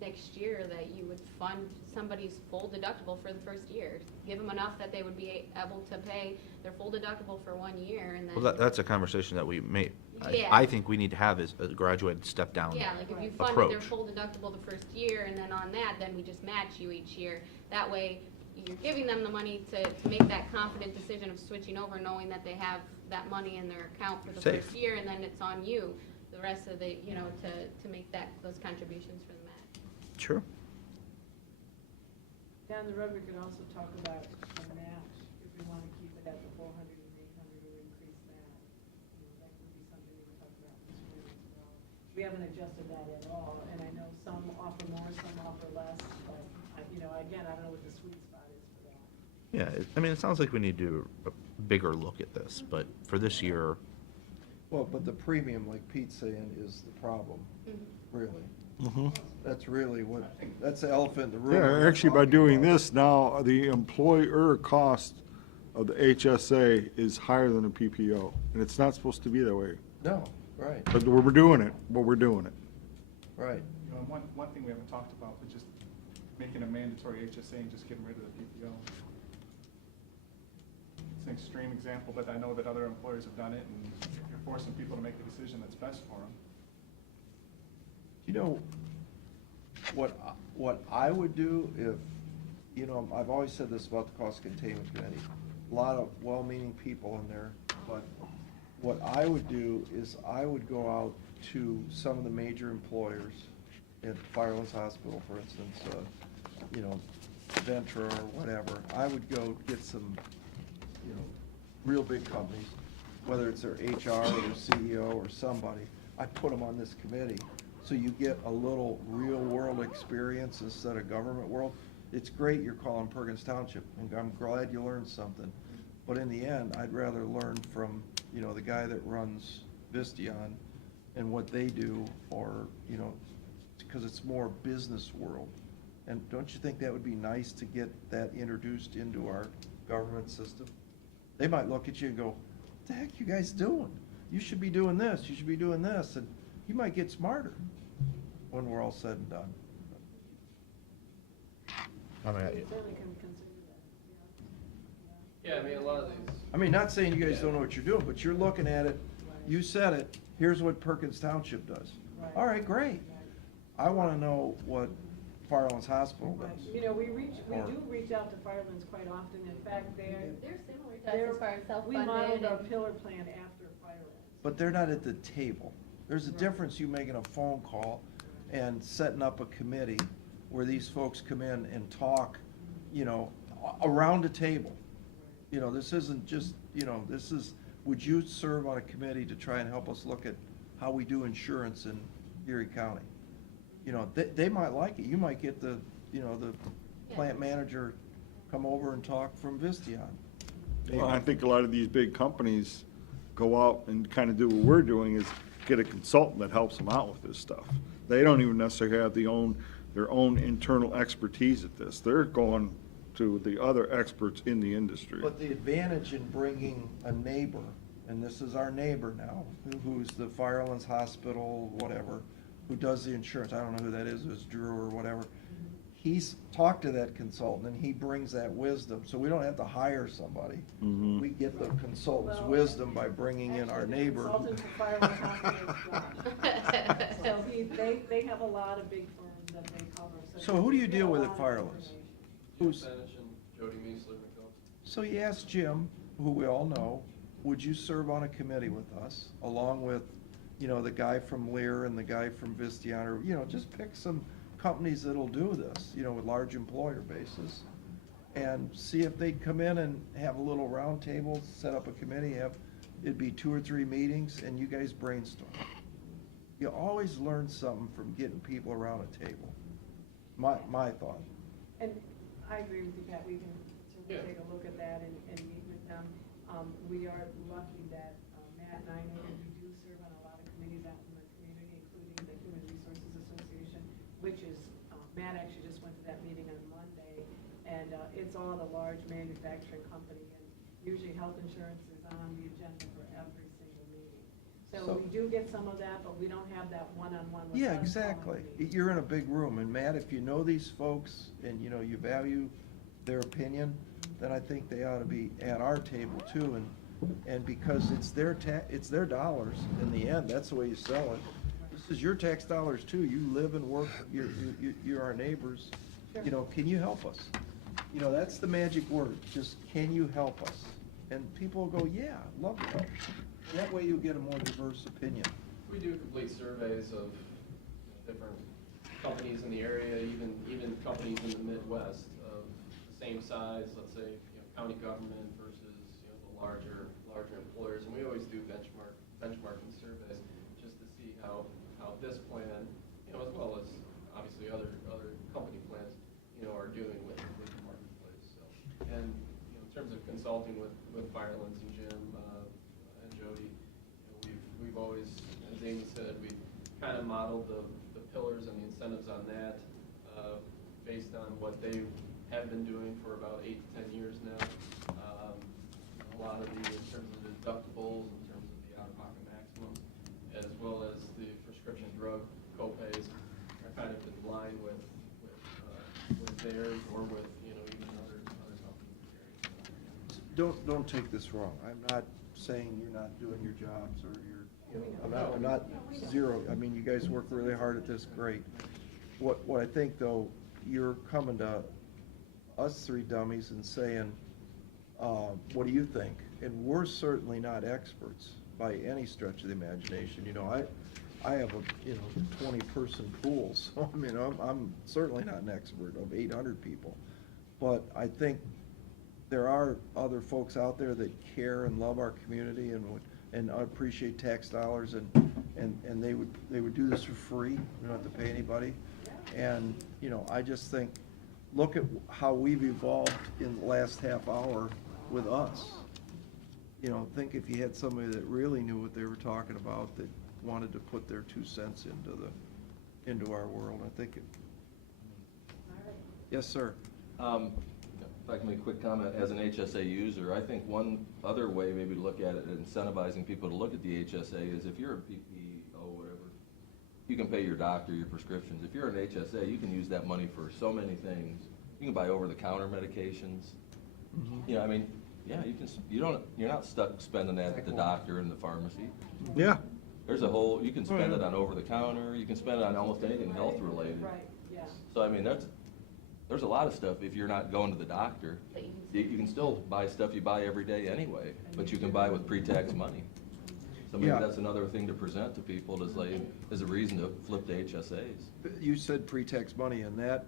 next year that you would fund somebody's full deductible for the first year? Give them enough that they would be able to pay their full deductible for 1 year and then. Well, that's a conversation that we may, Yeah. I think we need to have is a graduated step down. Yeah, like if you funded their Approach. full deductible the first year, and then on that, then we just match you each year. That way, you're giving them the money to make that confident decision of switching over, knowing that they have that money in their account for the Safe. first year, and then it's on you, the rest of the, you know, to make those contributions for the match. Sure. Down the road, we could also talk about a match, if we want to keep it at the 400 and 800 or increase that. You know, that would be something we could talk about this year as well. We haven't adjusted that at all, and I know some offer more, some offer less, but, you know, again, I don't know what the sweet spot is for that. Yeah, I mean, it sounds like we need to do a bigger look at this, but for this year, Well, but the premium, like Pete's saying, is the problem, really. That's really what, that's the elephant in the room. Yeah, we're not actually, by talking doing about. this now, the employer cost of the HSA is higher than the PPO, and it's not supposed to be that way. No, right, But we're doing it, we're doing it. right. You know, and one thing we haven't talked about, but just making a mandatory HSA and just getting rid of the PPO. It's an extreme example, but I know that other employers have done it, and you're forcing people to make the decision that's best for them. You know, what I would do if, you know, I've always said this about the cost containment committee, a lot of well-meaning people in there, but what I would do is I would go out to some of the major employers at Firelands Hospital, for instance, you know, Ventura or whatever. I would go get some, you know, real big companies, whether it's their HR or their CEO or somebody. I put them on this committee, so you get a little real-world experience instead of government world. It's great you're calling Perkins Township, and I'm glad you learned something. But in the end, I'd rather learn from, you know, the guy that runs Vistion and what they do, or, you know, because it's more business world. And don't you think that would be nice to get that introduced into our government system? They might look at you and go, what the heck you guys doing? You should be doing this, you should be doing this, and you might get smarter when we're all said and done. I mean, We certainly can consider that, Yeah, I mean, a lot of these, I mean, not saying you guys don't know what you're doing, but you're looking at it, you said it, here's what Perkins Township does. Right. All right, great. I want to know what Firelands Hospital Right. does. You know, we do Or- reach out to Firelands quite often. In fact, They're similar to us they're, as far as we self-funded. modeled our and- pillar plan after Firelands. But they're not at the table. There's a Right. difference you making a phone call and setting up a committee where these folks come in and talk, you know, around a table. You know, this isn't just, you know, this is, would you serve on a committee to try and help us look at how we do insurance in Erie County? You know, they might like it. You might get the, you know, the plant manager come over and talk from Vistion. Well, I think a lot of these big companies go out and kind of do what we're doing, is get a consultant that helps them out with this stuff. They don't even necessarily have their own internal expertise at this. They're going to the other experts in the industry. But the advantage in bringing a neighbor, and this is our neighbor now, who's the Firelands Hospital, whatever, who does the insurance, I don't know who that is, it's Drew or whatever. He's talked to that consultant and he brings that wisdom, so we don't have to hire somebody. Mhm. We get the consultant's Well, wisdom by bringing in our Actually, the neighbor. consultant for Firelands Hospital is Josh. So they have a lot of big firms that they cover. So who do you they get deal a with lot at of Firelands? information. Jim Who's, Benich and Jody Meisler McCall. so you ask Jim, who we all know, would you serve on a committee with us, along with, you know, the guy from Lear and the guy from Vistion, or, you know, just pick some companies that'll do this, you know, with large employer bases, and see if they'd come in and have a little round table, set up a committee, it'd be 2 or 3 meetings, and you guys brainstorm. You always learn something from getting people around a table. My thought. And I agree with you, Pat, we can Yeah. certainly take a look at that and meet with them. We are lucky that Matt and I know that we do serve on a lot of committees out in the community, including the Human Resources Association, which is, Matt actually just went to that meeting on Monday, And it's all the large manufacturing company, and usually health insurance is on the agenda for every single meeting. So So- we do get some of that, but we don't have that one-on-one with Yeah, us calling exactly. the meeting. You're in a big room, and Matt, if you know these folks and, you know, you value their opinion, then I think they ought to be at our table too, and because it's their dollars in the end, that's the way you sell it. This is your tax dollars too, you live and work, you're our neighbors, you know, can you help us? You know, that's the magic word, just, can you help us? And people will go, yeah, I'd love to help. And that way you'll get a more diverse opinion. We do complete surveys of different companies in the area, even companies in the Midwest of the same size, let's say, county government versus, the larger employers. And we always do benchmarking surveys just to see how this plan, as well as obviously other company plans, are doing with the marketplace. So, and in terms of consulting with Firelands and Jim and Jody, we've always, as Amy said, we kind of modeled the pillars and the incentives on that based on what they have been doing for about 8 to 10 years now. A lot of the, in terms of the deductibles, in terms of the out-of-pocket maximums, as well as the prescription drug copays are kind of in line with theirs or with, even other companies. Don't take this wrong. I'm not saying you're not doing your jobs or I'm not zero. I mean, you guys work really hard at this, great. What I think though, you're coming to us three dummies and saying, what do you think? And we're certainly not experts by any stretch of the imagination. I have a 20-person pool, so I mean, I'm certainly not an expert of 800 people. But I think there are other folks out there that care and love our community and appreciate tax dollars, and they would do this for free. We don't have to pay anybody. And, I just think, look at how we've evolved in the last half hour with us. Think if you had somebody that really knew what they were talking about, that wanted to put their 2 cents into our world, I think it. Yes, sir. If I can make a quick comment, as an HSA user, I think one other way maybe to look at it, incentivizing people to look at the HSA, is if you're a PPO, whatever, you can pay your doctor your prescriptions. If you're an HSA, you can use that money for so many things. You can buy over-the-counter medications. Mm-hmm. I mean, yeah, you're not stuck spending that at the doctor and the pharmacy. Yeah. There's a whole, you can spend it on over-the-counter, you can spend it on almost anything health-related. Right, yeah. So, I mean, there's a lot of stuff, if you're not going to the doctor, you can still buy stuff you buy every day anyway, but you can buy with pre-tax money. So maybe Yeah. that's another thing to present to people as a reason to flip to HSAs. You said pre-tax money, and that's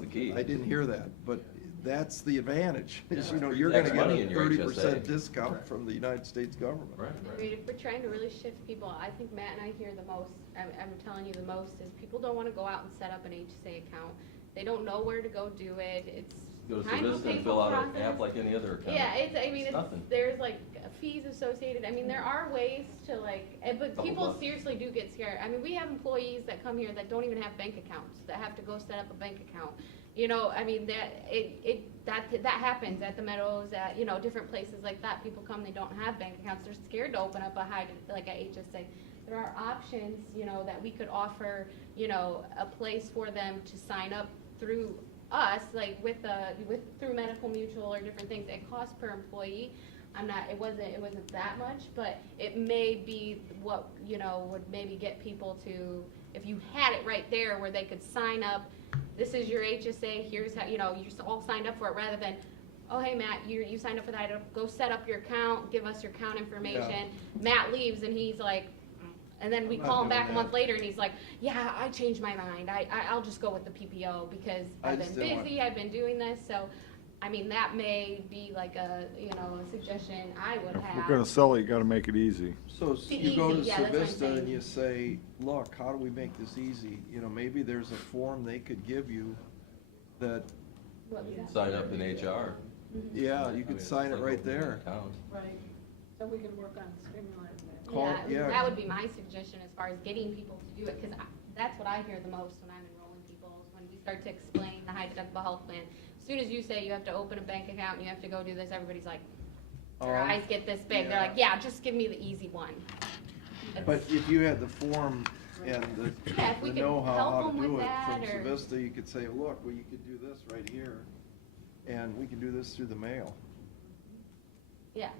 the key. I didn't hear that, but that's the advantage, is, Yeah. you're gonna Pre-tax get money a in your 30% HSA. discount from the United States government. Right, I mean, if we're trying to really shift people, I think Matt and I hear the most, I'm telling you the most, is people don't wanna go out and set up an HSA account. They don't know where to go do it, it's Go to kind of a Civista and fill painful out an process. app like any other account. Yeah, it's nothing. there's like fees associated, I mean, there are ways to but Couple people bucks. seriously do get scared. I mean, we have employees that come here that don't even have bank accounts, that have to go set up a bank account. I mean, that happens at the Meadows, at, different places like that. People come, they don't have bank accounts, they're scared to open up a HSA. There are options, that we could offer, a place for them to sign up through us, like through Medical Mutual or different things. It costs per employee. It wasn't that much, but it may be what, would maybe get people to, if you had it right there where they could sign up, this is your HSA, here's how, you're all signed up for it, rather than, oh, hey, Matt, you signed up for that, go set up your account, give us your account information. Matt leaves and he's like, and then we I'm not call him doing back a that. month later and he's like, yeah, I changed my mind, I'll just go with the PPO because I I've just been didn't busy, I've been doing this, so, I mean, that may be like a suggestion I would If have. you're gonna sell it, you gotta make it easy. So It's you go to easy, yeah, that's what I'm Civista saying. and you say, look, how do we make this easy? Maybe there's a form they could give you that, What was that? Sign up in HR. yeah, you could sign it right there. Right, so we can work on streamlining that. Call- yeah. That would be my suggestion as far as getting people to do it, because that's what I hear the most when I'm enrolling people, is when we start to explain the high deductible health plan, as soon as you say you have to open a bank account and you have to go do this, everybody's like, their Oh, eyes get this big. They're like, yeah, just give me the easy one. But if you had the form and Yeah, if we the could know-how help how them to do with it that, from or- Savista, you could say, look, well, you could do this right here, and we can do this through the mail. Yeah.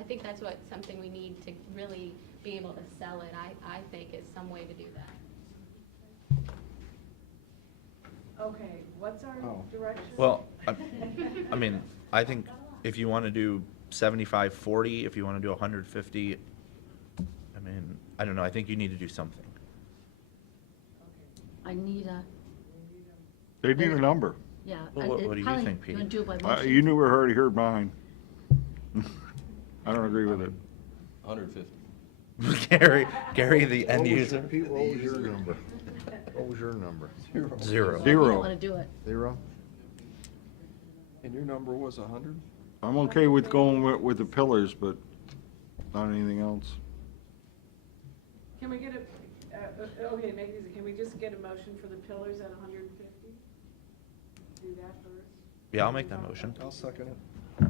I think that's what, something we need to really be able to sell it, I think, is some way to do that. Okay, what's our Oh. direction? Well, I mean, I think if you want to do 75, 40, if you want to do 150, I mean, I don't know, I think you need to do something. I need a, They need a number. yeah. Well, what do you probably- think, Pete? You wanna do it by motion? You knew we already heard mine. I don't agree with it. 150. Gary, the end user? Pete, what was your number? What was your number? Zero. You Zero. don't wanna do it. 0? And your number was 100? I'm okay with going with the pillars, but not anything else. Can we get okay, make it easy, can we just get a motion for the pillars at 150? Do that first? Yeah, I'll make that motion. I'll second it.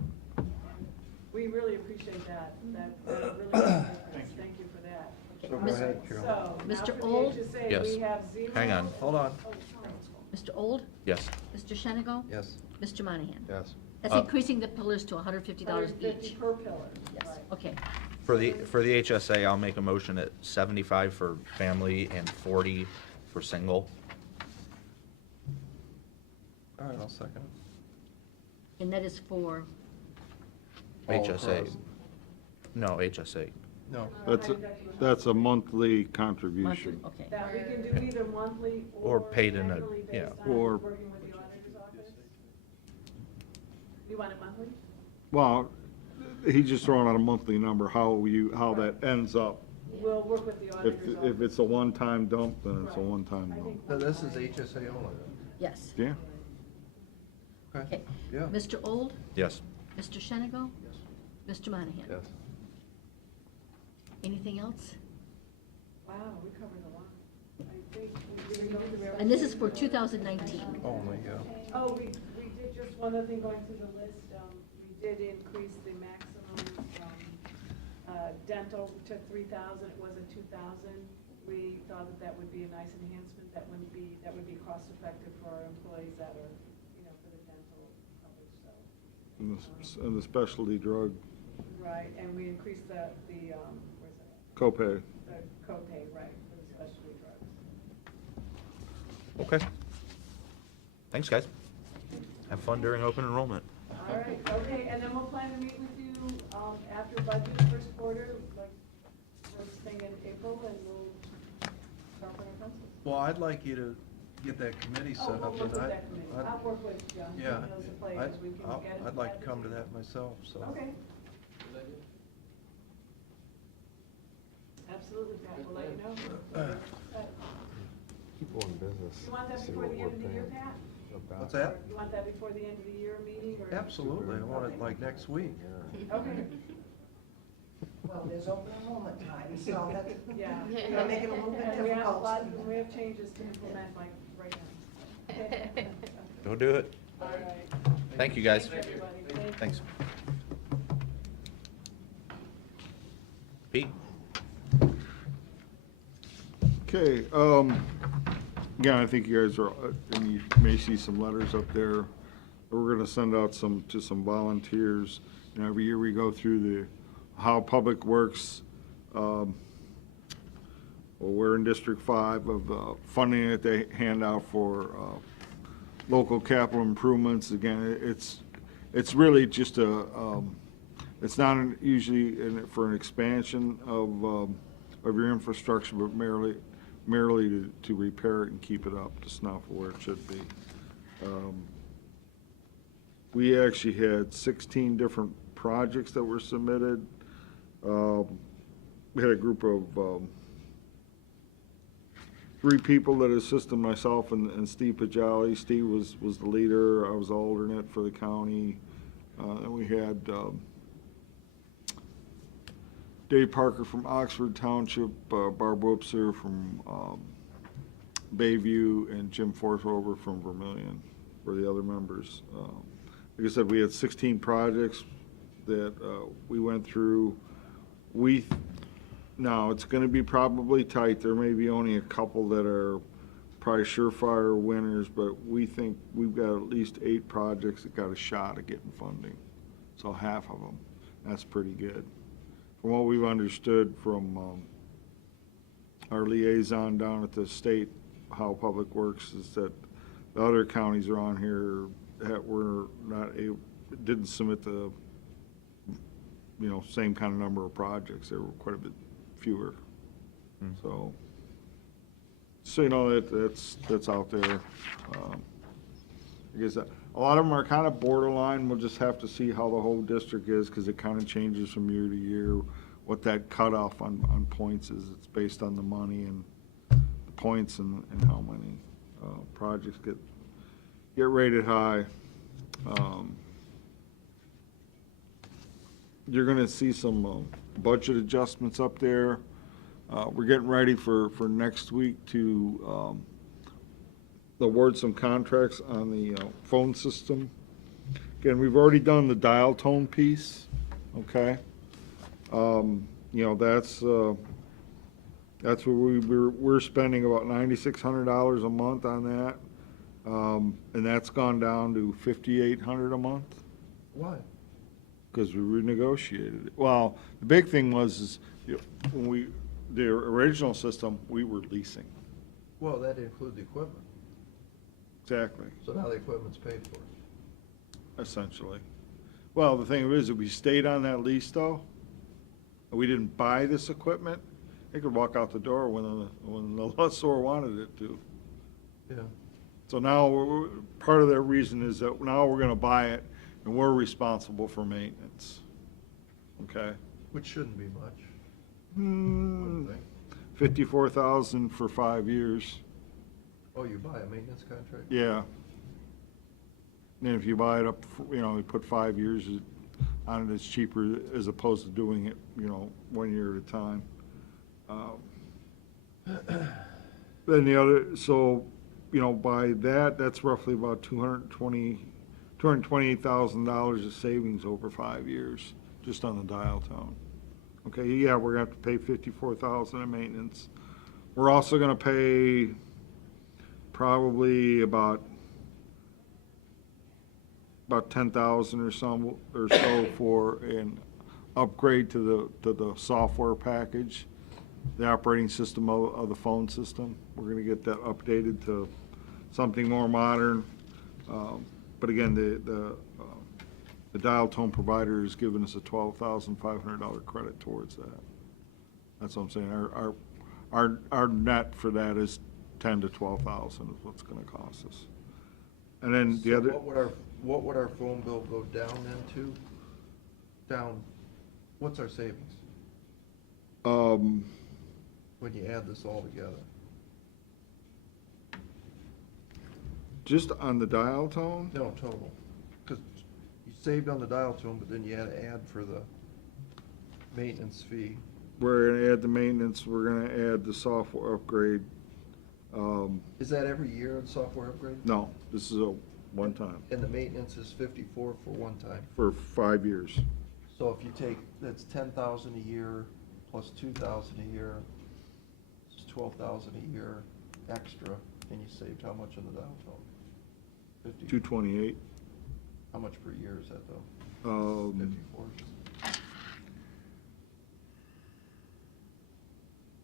We really appreciate that, that really makes a difference. Thank you for that. So go Mr. ahead, Carol. So, now Mr. for the Old? HSA, Yes. we have 0. Hang on. Hold on. Oh, sorry. Mr. Old? Yes. Mr. Shenigo? Yes. Mr. Monahan? Yes. That's increasing the pillars to $150 150 each. per pillar. Yes, Right. okay. For the HSA, I'll make a motion at 75 for family and 40 for single. All right, I'll second it. And that is for, All HSA. across. No, HSA. No. That's a monthly monthly, contribution. okay. That we can do either monthly or Or paid in a- annually yeah. based on Or- working with the auditor's office? You want it monthly? Well, he's just throwing out a monthly number, how that ends up. We'll work with the If, auditor's office. if it's a one-time dump, then it's a Right. one-time I dump. think Now, this is HSA only. Yes. Yeah. Okay. Yeah. Mr. Old? Yes. Mr. Shenigo? Mr. Monahan? Yes. Anything else? Wow, we covered a lot. I think we did go through And this is everything. for 2019. Only, yeah. Oh, we did just one other thing going through the list. We did increase the maximum dental to 3,000. It was at 2,000. We thought that would be a nice enhancement. That would be cost effective for our employees that are, for the dental coverage, so. And the specialty drug Right, and we increased the where's that? copay. The copay, right, for the specialty drugs. Okay. Thanks, guys. Have fun during open enrollment. All right, okay, and then we'll plan to meet with you after budget first quarter, like first thing in April, and we'll start with our pencils. Well, I'd like you to get that committee Oh, set we'll up. work and with I- that committee. I'd- I'll work with John. He Yeah, knows the players. We can get it. I'd like to come to that myself, so. Okay. Absolutely, Pat, we'll let you know. Keep on business. You want that See before what the we're end of the year, paying. Pat? About- What's that? You want that before the end of the year meeting, or? Absolutely, I want it like next week. Okay, Well, there's open enrollment time, so that's, yeah. gonna make it a little bit And we have a difficult. lot, we have changes to implement like right now. Go do it. All right. Thank you, guys. Thanks, everybody. Thank you. Thanks. Pete? Okay, again, I think you guys are, and you may see some letters up there. We're gonna send out to some volunteers. Every year we go through how Public Works, well, we're in District 5 of funding that they hand out for local capital improvements. Again, it's really just it's not usually for an expansion of your infrastructure, but merely to repair it and keep it up to snuff where it should be. We actually had 16 different projects that were submitted. We had a group of 3 people that assisted myself and Steve Pajali. Steve was the leader, I was the alternate for the county. And we had Dave Parker from Oxford Township, Barb Wipser from Bayview, and Jim Forthover from Vermillion were the other members. Like I said, we had 16 projects that we went through. Now, it's gonna be probably tight. There may be only a couple that are probably surefire winners, but we think we've got at least 8 projects that got a shot at getting funding. So half of them. That's pretty good. From what we've understood from our liaison down at the state, how Public Works, is that the other counties around here that were not able, didn't submit the, same kind of number of projects. There were quite a bit fewer. So that's out there. I guess a lot of them are kind of borderline. We'll just have to see how the whole district is, because it kind of changes from year to year. What that cutoff on points is, it's based on the money and the points and how many projects get rated high. You're gonna see some budget adjustments up there. We're getting ready for next week to award some contracts on the phone system. Again, we've already done the dial tone piece, okay? That's where we're spending about $9,600 a month on that. And that's gone down to $5,800 a month. Why? Because we renegotiated it. Well, the big thing was, when the original system, we were leasing. Well, that includes the equipment, Exactly, so now the equipment's paid for. essentially. Well, the thing is, if we stayed on that lease though, and we didn't buy this equipment, they could walk out the door when the lessor wanted it to. Yeah. So now, part of their reason is that now we're gonna buy it, and we're responsible for maintenance. Okay? Which shouldn't be much, Hmm, wouldn't think. 54,000 for 5 years. Oh, you buy a maintenance contract? Yeah. And if you buy it up, we put 5 years on it, it's cheaper as opposed to doing it, 1 year at a time. Then the other, so, by that's roughly about $228,000 of savings over 5 years, just on the dial tone. Okay, yeah, we're gonna have to pay $54,000 in maintenance. We're also gonna pay probably about $10,000 or so for an upgrade to the software package, the operating system of the phone system. We're gonna get that updated to something more modern. But again, the dial tone provider is giving us a $12,500 credit towards that. That's what I'm saying. Our net for that is $10,000 to $12,000 is what's gonna cost us. And then the So other. what would our phone bill go down into? What's our savings when you add this all together? Just on the dial tone? No, total. Because you saved on the dial tone, but then you had to add for the maintenance fee. We're gonna add the maintenance, we're gonna add the software upgrade. Is that every year a software upgrade? No, this is a one-time, And the maintenance is 54 for one time. for 5 years. So if you take, that's 10,000 a year plus 2,000 a year, it's 12,000 a year extra, and you saved how much on the dial tone? 50. 228. How much per year is that though? 54.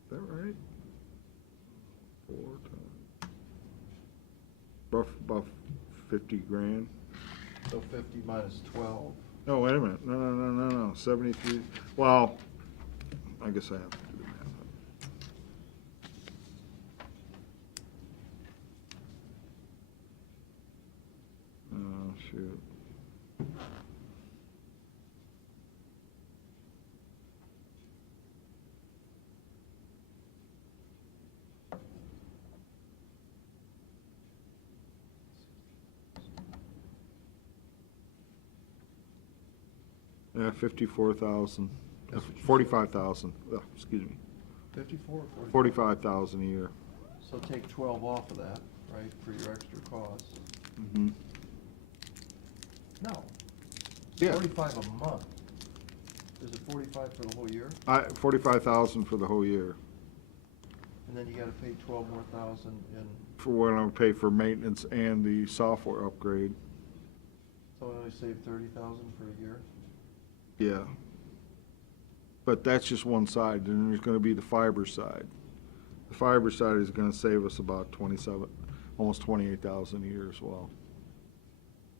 Is that right? 4 times. About 50 grand. So 50 minus 12. No, wait a minute, no, 73, well, I guess I have to do the math. Oh, shoot. Yeah, 54,000, 45,000, excuse me, 54 or 40? 45,000 a year. So take 12 off of that, right, for your extra costs. Mhm. No. Yeah. 45 a month. Is it 45 for the whole year? 45,000 for the whole year, And then you gotta pay 12 more thousand in, for what I pay for maintenance and the software upgrade. so we only save 30,000 for a year? Yeah. But that's just one side, then there's gonna be the fiber side. The fiber side is gonna save us about 27, almost 28,000 a year as well.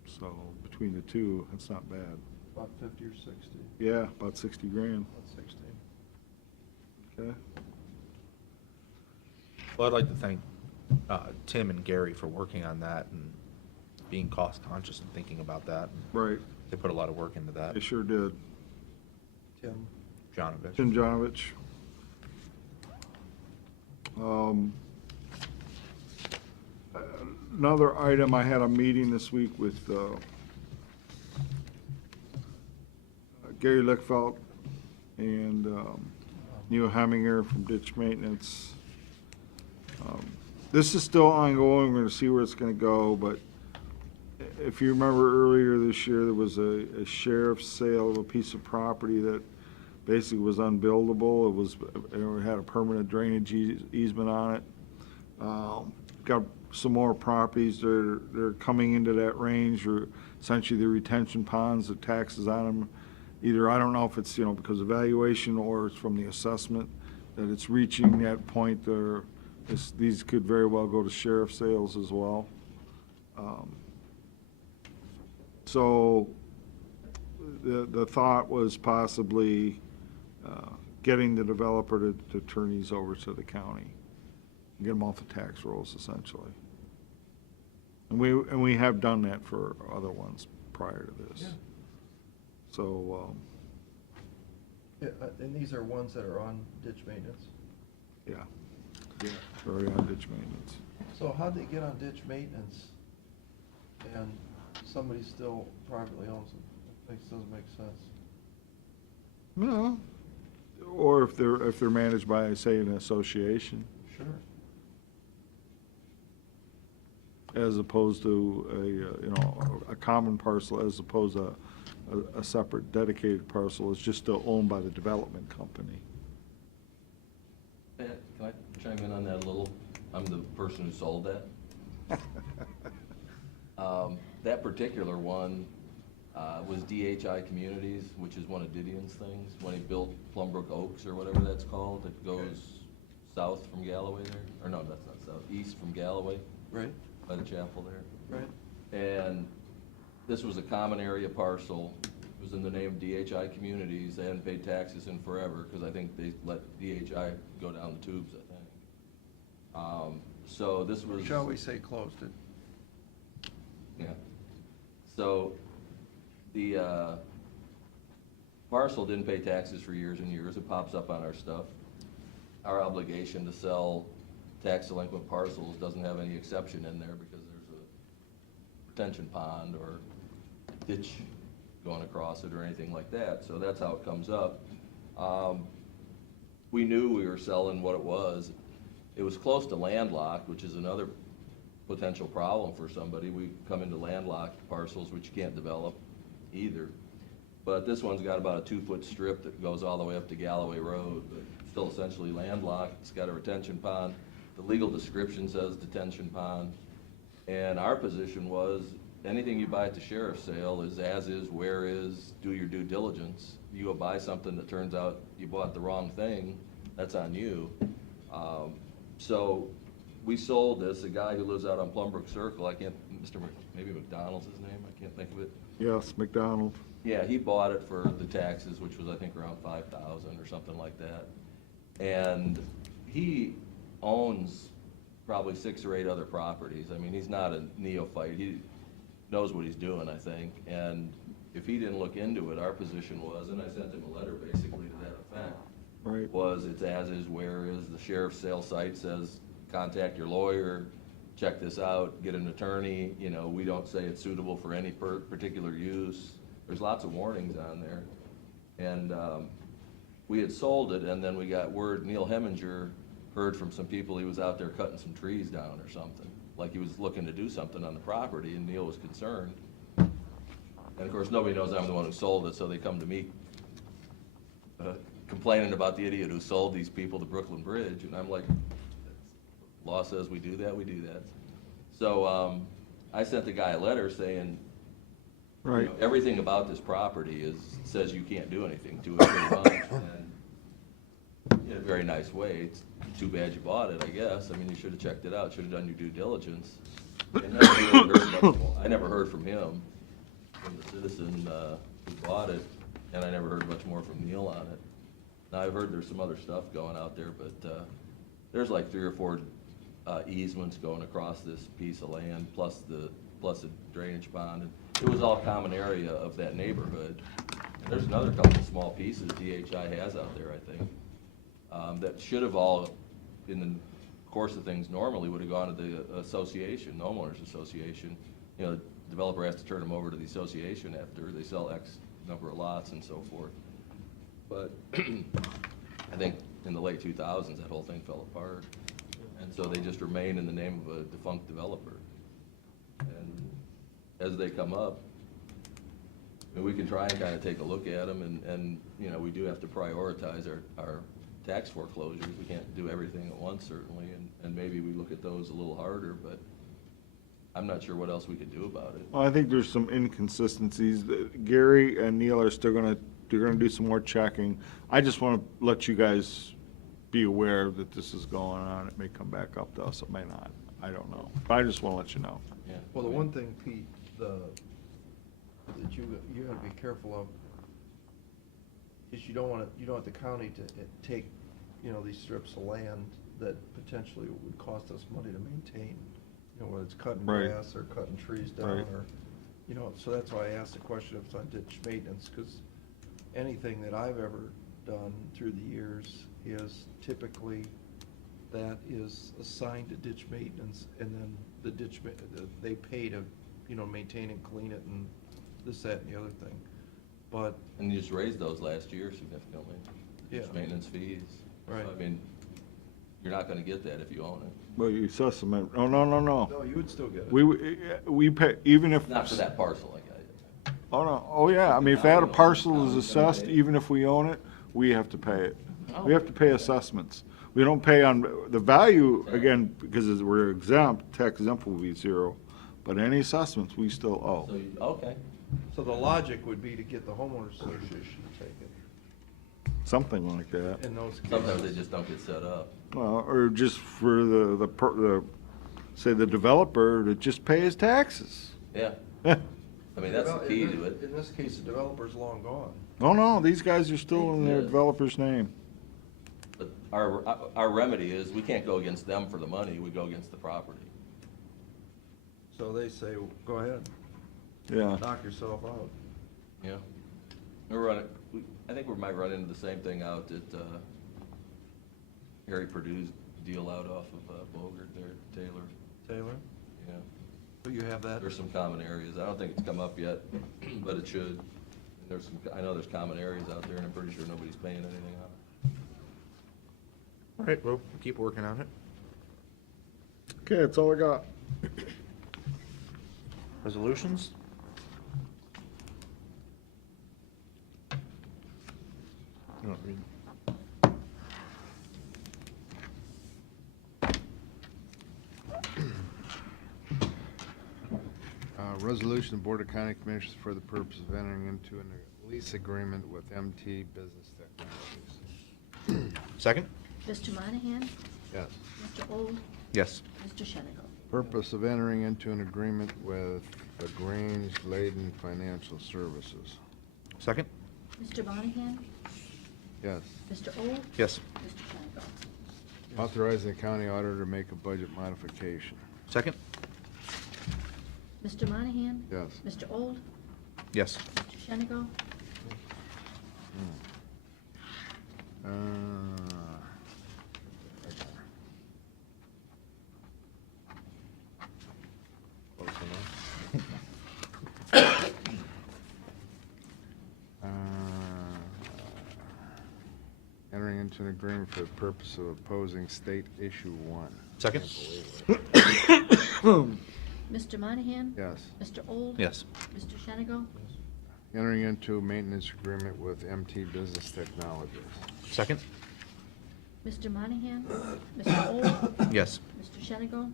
So between the two, that's not bad. About 50 or 60? Yeah, about 60 grand, About 60. okay? Well, I'd like to thank Tim and Gary for working on that and being cost conscious and thinking about that. Right, They put a lot of work into that. they sure did. Tim? Jonovich. Tim Jonovich. Another item, I had a meeting this week with Gary Lickfelt and Neil Heminger from Ditch Maintenance. This is still ongoing, we're gonna see where it's gonna go, but if you remember earlier this year, there was a sheriff's sale of a piece of property that basically was unbuildable. It had a permanent drainage easement on it. Got some more properties that are coming into that range, or essentially the retention ponds, the taxes on them. Either, I don't know if it's, because of valuation or it's from the assessment, that it's reaching that point there. These could very well go to sheriff sales as well. So the thought was possibly getting the developer to turn these over to the county, get them off the tax rolls essentially. And we have done that for other ones prior to this. Yeah. So, Yeah, and these are ones that are on ditch maintenance? yeah, very on ditch maintenance. So how'd they get on ditch maintenance and somebody still privately owns them? That doesn't make sense. No, or if they're managed by, say, an association, Sure. as opposed to a common parcel, as opposed to a separate dedicated parcel is just still owned by the development company. Pat, can I chime in on that a little? I'm the person who sold that. That particular one was DHI Communities, which is one of Didion's things, when he built Plumbrook Oaks or whatever that's called, that goes south from Galloway there. Or no, that's not south, east from Galloway, Right, by the chapel there. right. And this was a common area parcel. It was in the name of DHI Communities. They hadn't paid taxes in forever, because I think they let DHI go down the tubes, I think. So this was. Shall we say closed it? Yeah. So the parcel didn't pay taxes for years and years. It pops up on our stuff. Our obligation to sell tax delinquent parcels doesn't have any exception in there, because there's a retention pond or ditch going across it or anything like that. So that's how it comes up. We knew we were selling what it was. It was close to landlocked, which is another potential problem for somebody. We come into landlocked parcels, which you can't develop either. But this one's got about a 2-foot strip that goes all the way up to Galloway Road, but still essentially landlocked. It's got a retention pond. The legal description says detention pond. And our position was, anything you buy at the sheriff's sale is as is, where is, do your due diligence. You go buy something that turns out you bought the wrong thing, that's on you. So we sold this, a guy who lives out on Plumbrook Circle, maybe McDonald's his name, I can't think of it. Yes, McDonald. Yeah, he bought it for the taxes, which was, I think, around 5,000 or something like that. And he owns probably 6 or 8 other properties. I mean, he's not a neophyte. He knows what he's doing, I think. And if he didn't look into it, our position was, and I sent him a letter basically to that effect, Right. was it's as is, where is. The sheriff's sale site says, contact your lawyer, check this out, get an attorney. We don't say it's suitable for any particular use. There's lots of warnings on there. And we had sold it, and then we got word, Neil Heminger heard from some people he was out there cutting some trees down or something, like he was looking to do something on the property, and Neil was concerned. And of course, nobody knows I'm the one who sold it, so they come to me complaining about the idiot who sold these people the Brooklyn Bridge, and I'm like, law says we do that, we do that. So I sent the guy a letter saying, you Right. know, everything about this property says you can't do anything to it pretty much, and in a very nice way. It's too bad you bought it, I guess. I mean, you should have checked it out, should have done your due diligence. And I never heard from him, from the citizen who bought it, and I never heard much more from Neil on it. Now, I've heard there's some other stuff going out there, but there's like 3 or 4 easements going across this piece of land, plus the drainage pond. And it was all common area of that neighborhood. And there's another couple of small pieces DHI has out there, I think, that should have all, in the course of things normally, would have gone to the association, homeowners association. You know, the developer has to turn them over to the association after they sell X number of lots and so forth. But I think in the late 2000s, that whole thing fell apart. And so they just remain in the name of a defunct developer. And as they come up, I mean, we can try and kind of take a look at them, and you know, we do have to prioritize our tax foreclosures. We can't do everything at once, certainly, and maybe we look at those a little harder, but I'm not sure what else we could do about it. Well, I think there's some inconsistencies. Gary and Neil are still they're gonna do some more checking. I just wanna let you guys be aware that this is going on. It may come back up to us, it may not. I don't know. But I just wanna let you know. Yeah. Well, the one thing, Pete, that you gotta be careful of is you don't want the county to take, you know, these strips of land that potentially would cost us money to maintain. You know, whether it's cutting Right. grass or cutting trees down, Right. or, you know, so that's why I asked the question if it's on ditch maintenance, because anything that I've ever done through the years is typically that is assigned to ditch maintenance, and then the ditch, they pay to, you know, maintain and clean it and this, that, and the other thing. But, And you just raised those last year significantly. Yeah. Maintenance fees. Right. So, I mean, you're not gonna get that if you own it. Well, you assessment, oh, no. no, you would still get it. We pay, even if. Not for that parcel, I got it. Oh, no, oh, yeah, I mean, if that a parcel is assessed, even if we own it, we have to pay it. We have to pay assessments. We don't pay on, the value, again, because we're exempt, tax exempt will be 0, but any assessments, we still owe. So, okay. So the logic would be to get the homeowners association to take it Something like that. in those cases. Sometimes they just don't get set up. Well, or just for say the developer to just pay his taxes. Yeah. I mean, that's the key to it. In this case, the developer's long gone. Oh, no, these guys are still in their Yeah. developer's name. But our remedy is, we can't go against them for the money, we go against the property. So they say, go ahead, Yeah. knock yourself out. Yeah. I think we might run into the same thing out at Harry Purdue's deal out off of Bogart there, Taylor. Taylor, Yeah. so you have that? There's some common areas. I don't think it's come up yet, but it should. I know there's common areas out there, and I'm pretty sure nobody's paying anything on it. All right, well, keep working on it. Okay, that's all I got. Resolutions? You want to read? Resolution of Board of County Commissioners for the purpose of entering into a lease agreement with MT Business Technologies. Second? Mr. Monahan? Yes. Mr. Old? Yes. Mr. Shenigal? Purpose of entering into an agreement with LaGrange Layden Financial Services. Second? Mr. Monahan? Yes. Mr. Old? Yes. Mr. Shenigal? Authorizing the county auditor to make a budget modification. Second? Mr. Monahan? Yes. Mr. Old? Yes. Mr. Shenigal? Close enough. Entering into an agreement for the purpose of opposing State Issue 1. Second? Can't believe it. Mr. Monahan? Yes. Mr. Old? Yes. Mr. Shenigo? Entering into a maintenance agreement with MT Business Technologies. Second? Mr. Monahan? Mr. Old? Yes. Mr. Shenigo?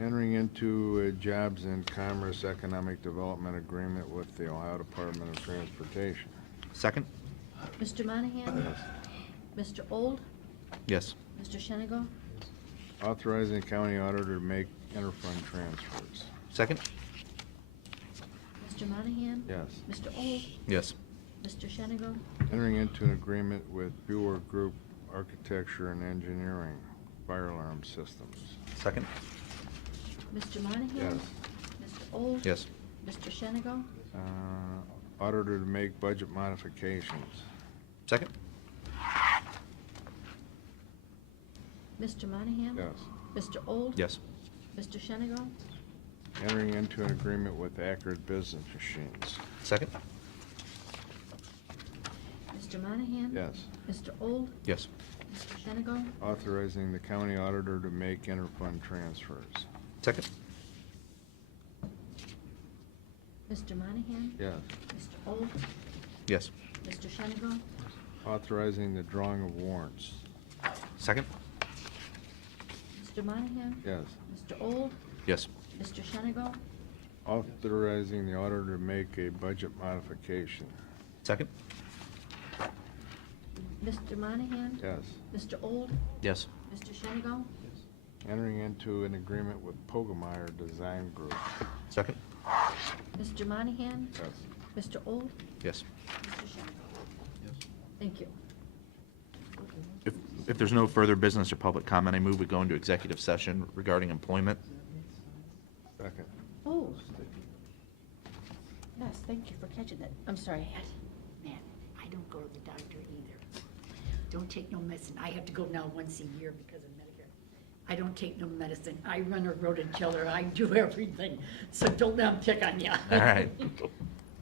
Entering into a Jobs and Commerce Economic Development Agreement with the Ohio Department of Transportation. Second? Mr. Monahan? Mr. Old? Yes. Mr. Shenigo? Authorizing the county auditor to make interfund transfers. Second? Mr. Monahan? Yes. Mr. Old? Yes. Mr. Shenigo? Entering into an agreement with Buer Group Architecture and Engineering, fire alarm systems. Second? Mr. Monahan? Yes. Mr. Old? Yes. Mr. Shenigo? Auditor to make budget modifications. Second? Mr. Monahan? Yes. Mr. Old? Yes. Mr. Shenigo? Entering into an agreement with Accurate Business Machines. Second? Mr. Monahan? Yes. Mr. Old? Yes. Mr. Shenigo? Authorizing the county auditor to make interfund transfers. Second? Mr. Monahan? Yes. Mr. Old? Yes. Mr. Shenigo? Authorizing the drawing of warrants. Second? Mr. Monahan? Yes. Mr. Old? Yes. Mr. Shenigo? Authorizing the auditor to make a budget modification. Second? Mr. Monahan? Yes. Mr. Old? Yes. Mr. Shenigo? Entering into an agreement with Pogemeyer Design Group. Second? Mr. Monahan? Yes. Mr. Old? Yes. Mr. Shenigo? Thank you. If there's no further business or public comment, I move we go into executive session regarding employment. Second. Oh. Yes, thank you for catching that. I'm sorry. Man, I don't go to the doctor either. Don't take no medicine. I have to go now once a year because of Medicare. I don't take no medicine. I run a rodent killer. I do everything. So don't let them pick on you. All right.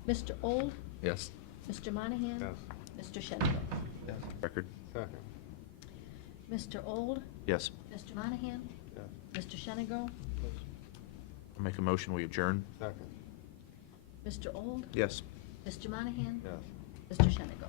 Mr. Old? Yes. Mr. Monahan? Yes. Mr. Shenigo? Yes. Record? Second. Mr. Old? Yes. Mr. Monahan? Yes. Mr. Shenigo? I'll make a motion, we adjourn. Second. Mr. Old? Yes. Mr. Monahan? Yes. Mr. Shenigo?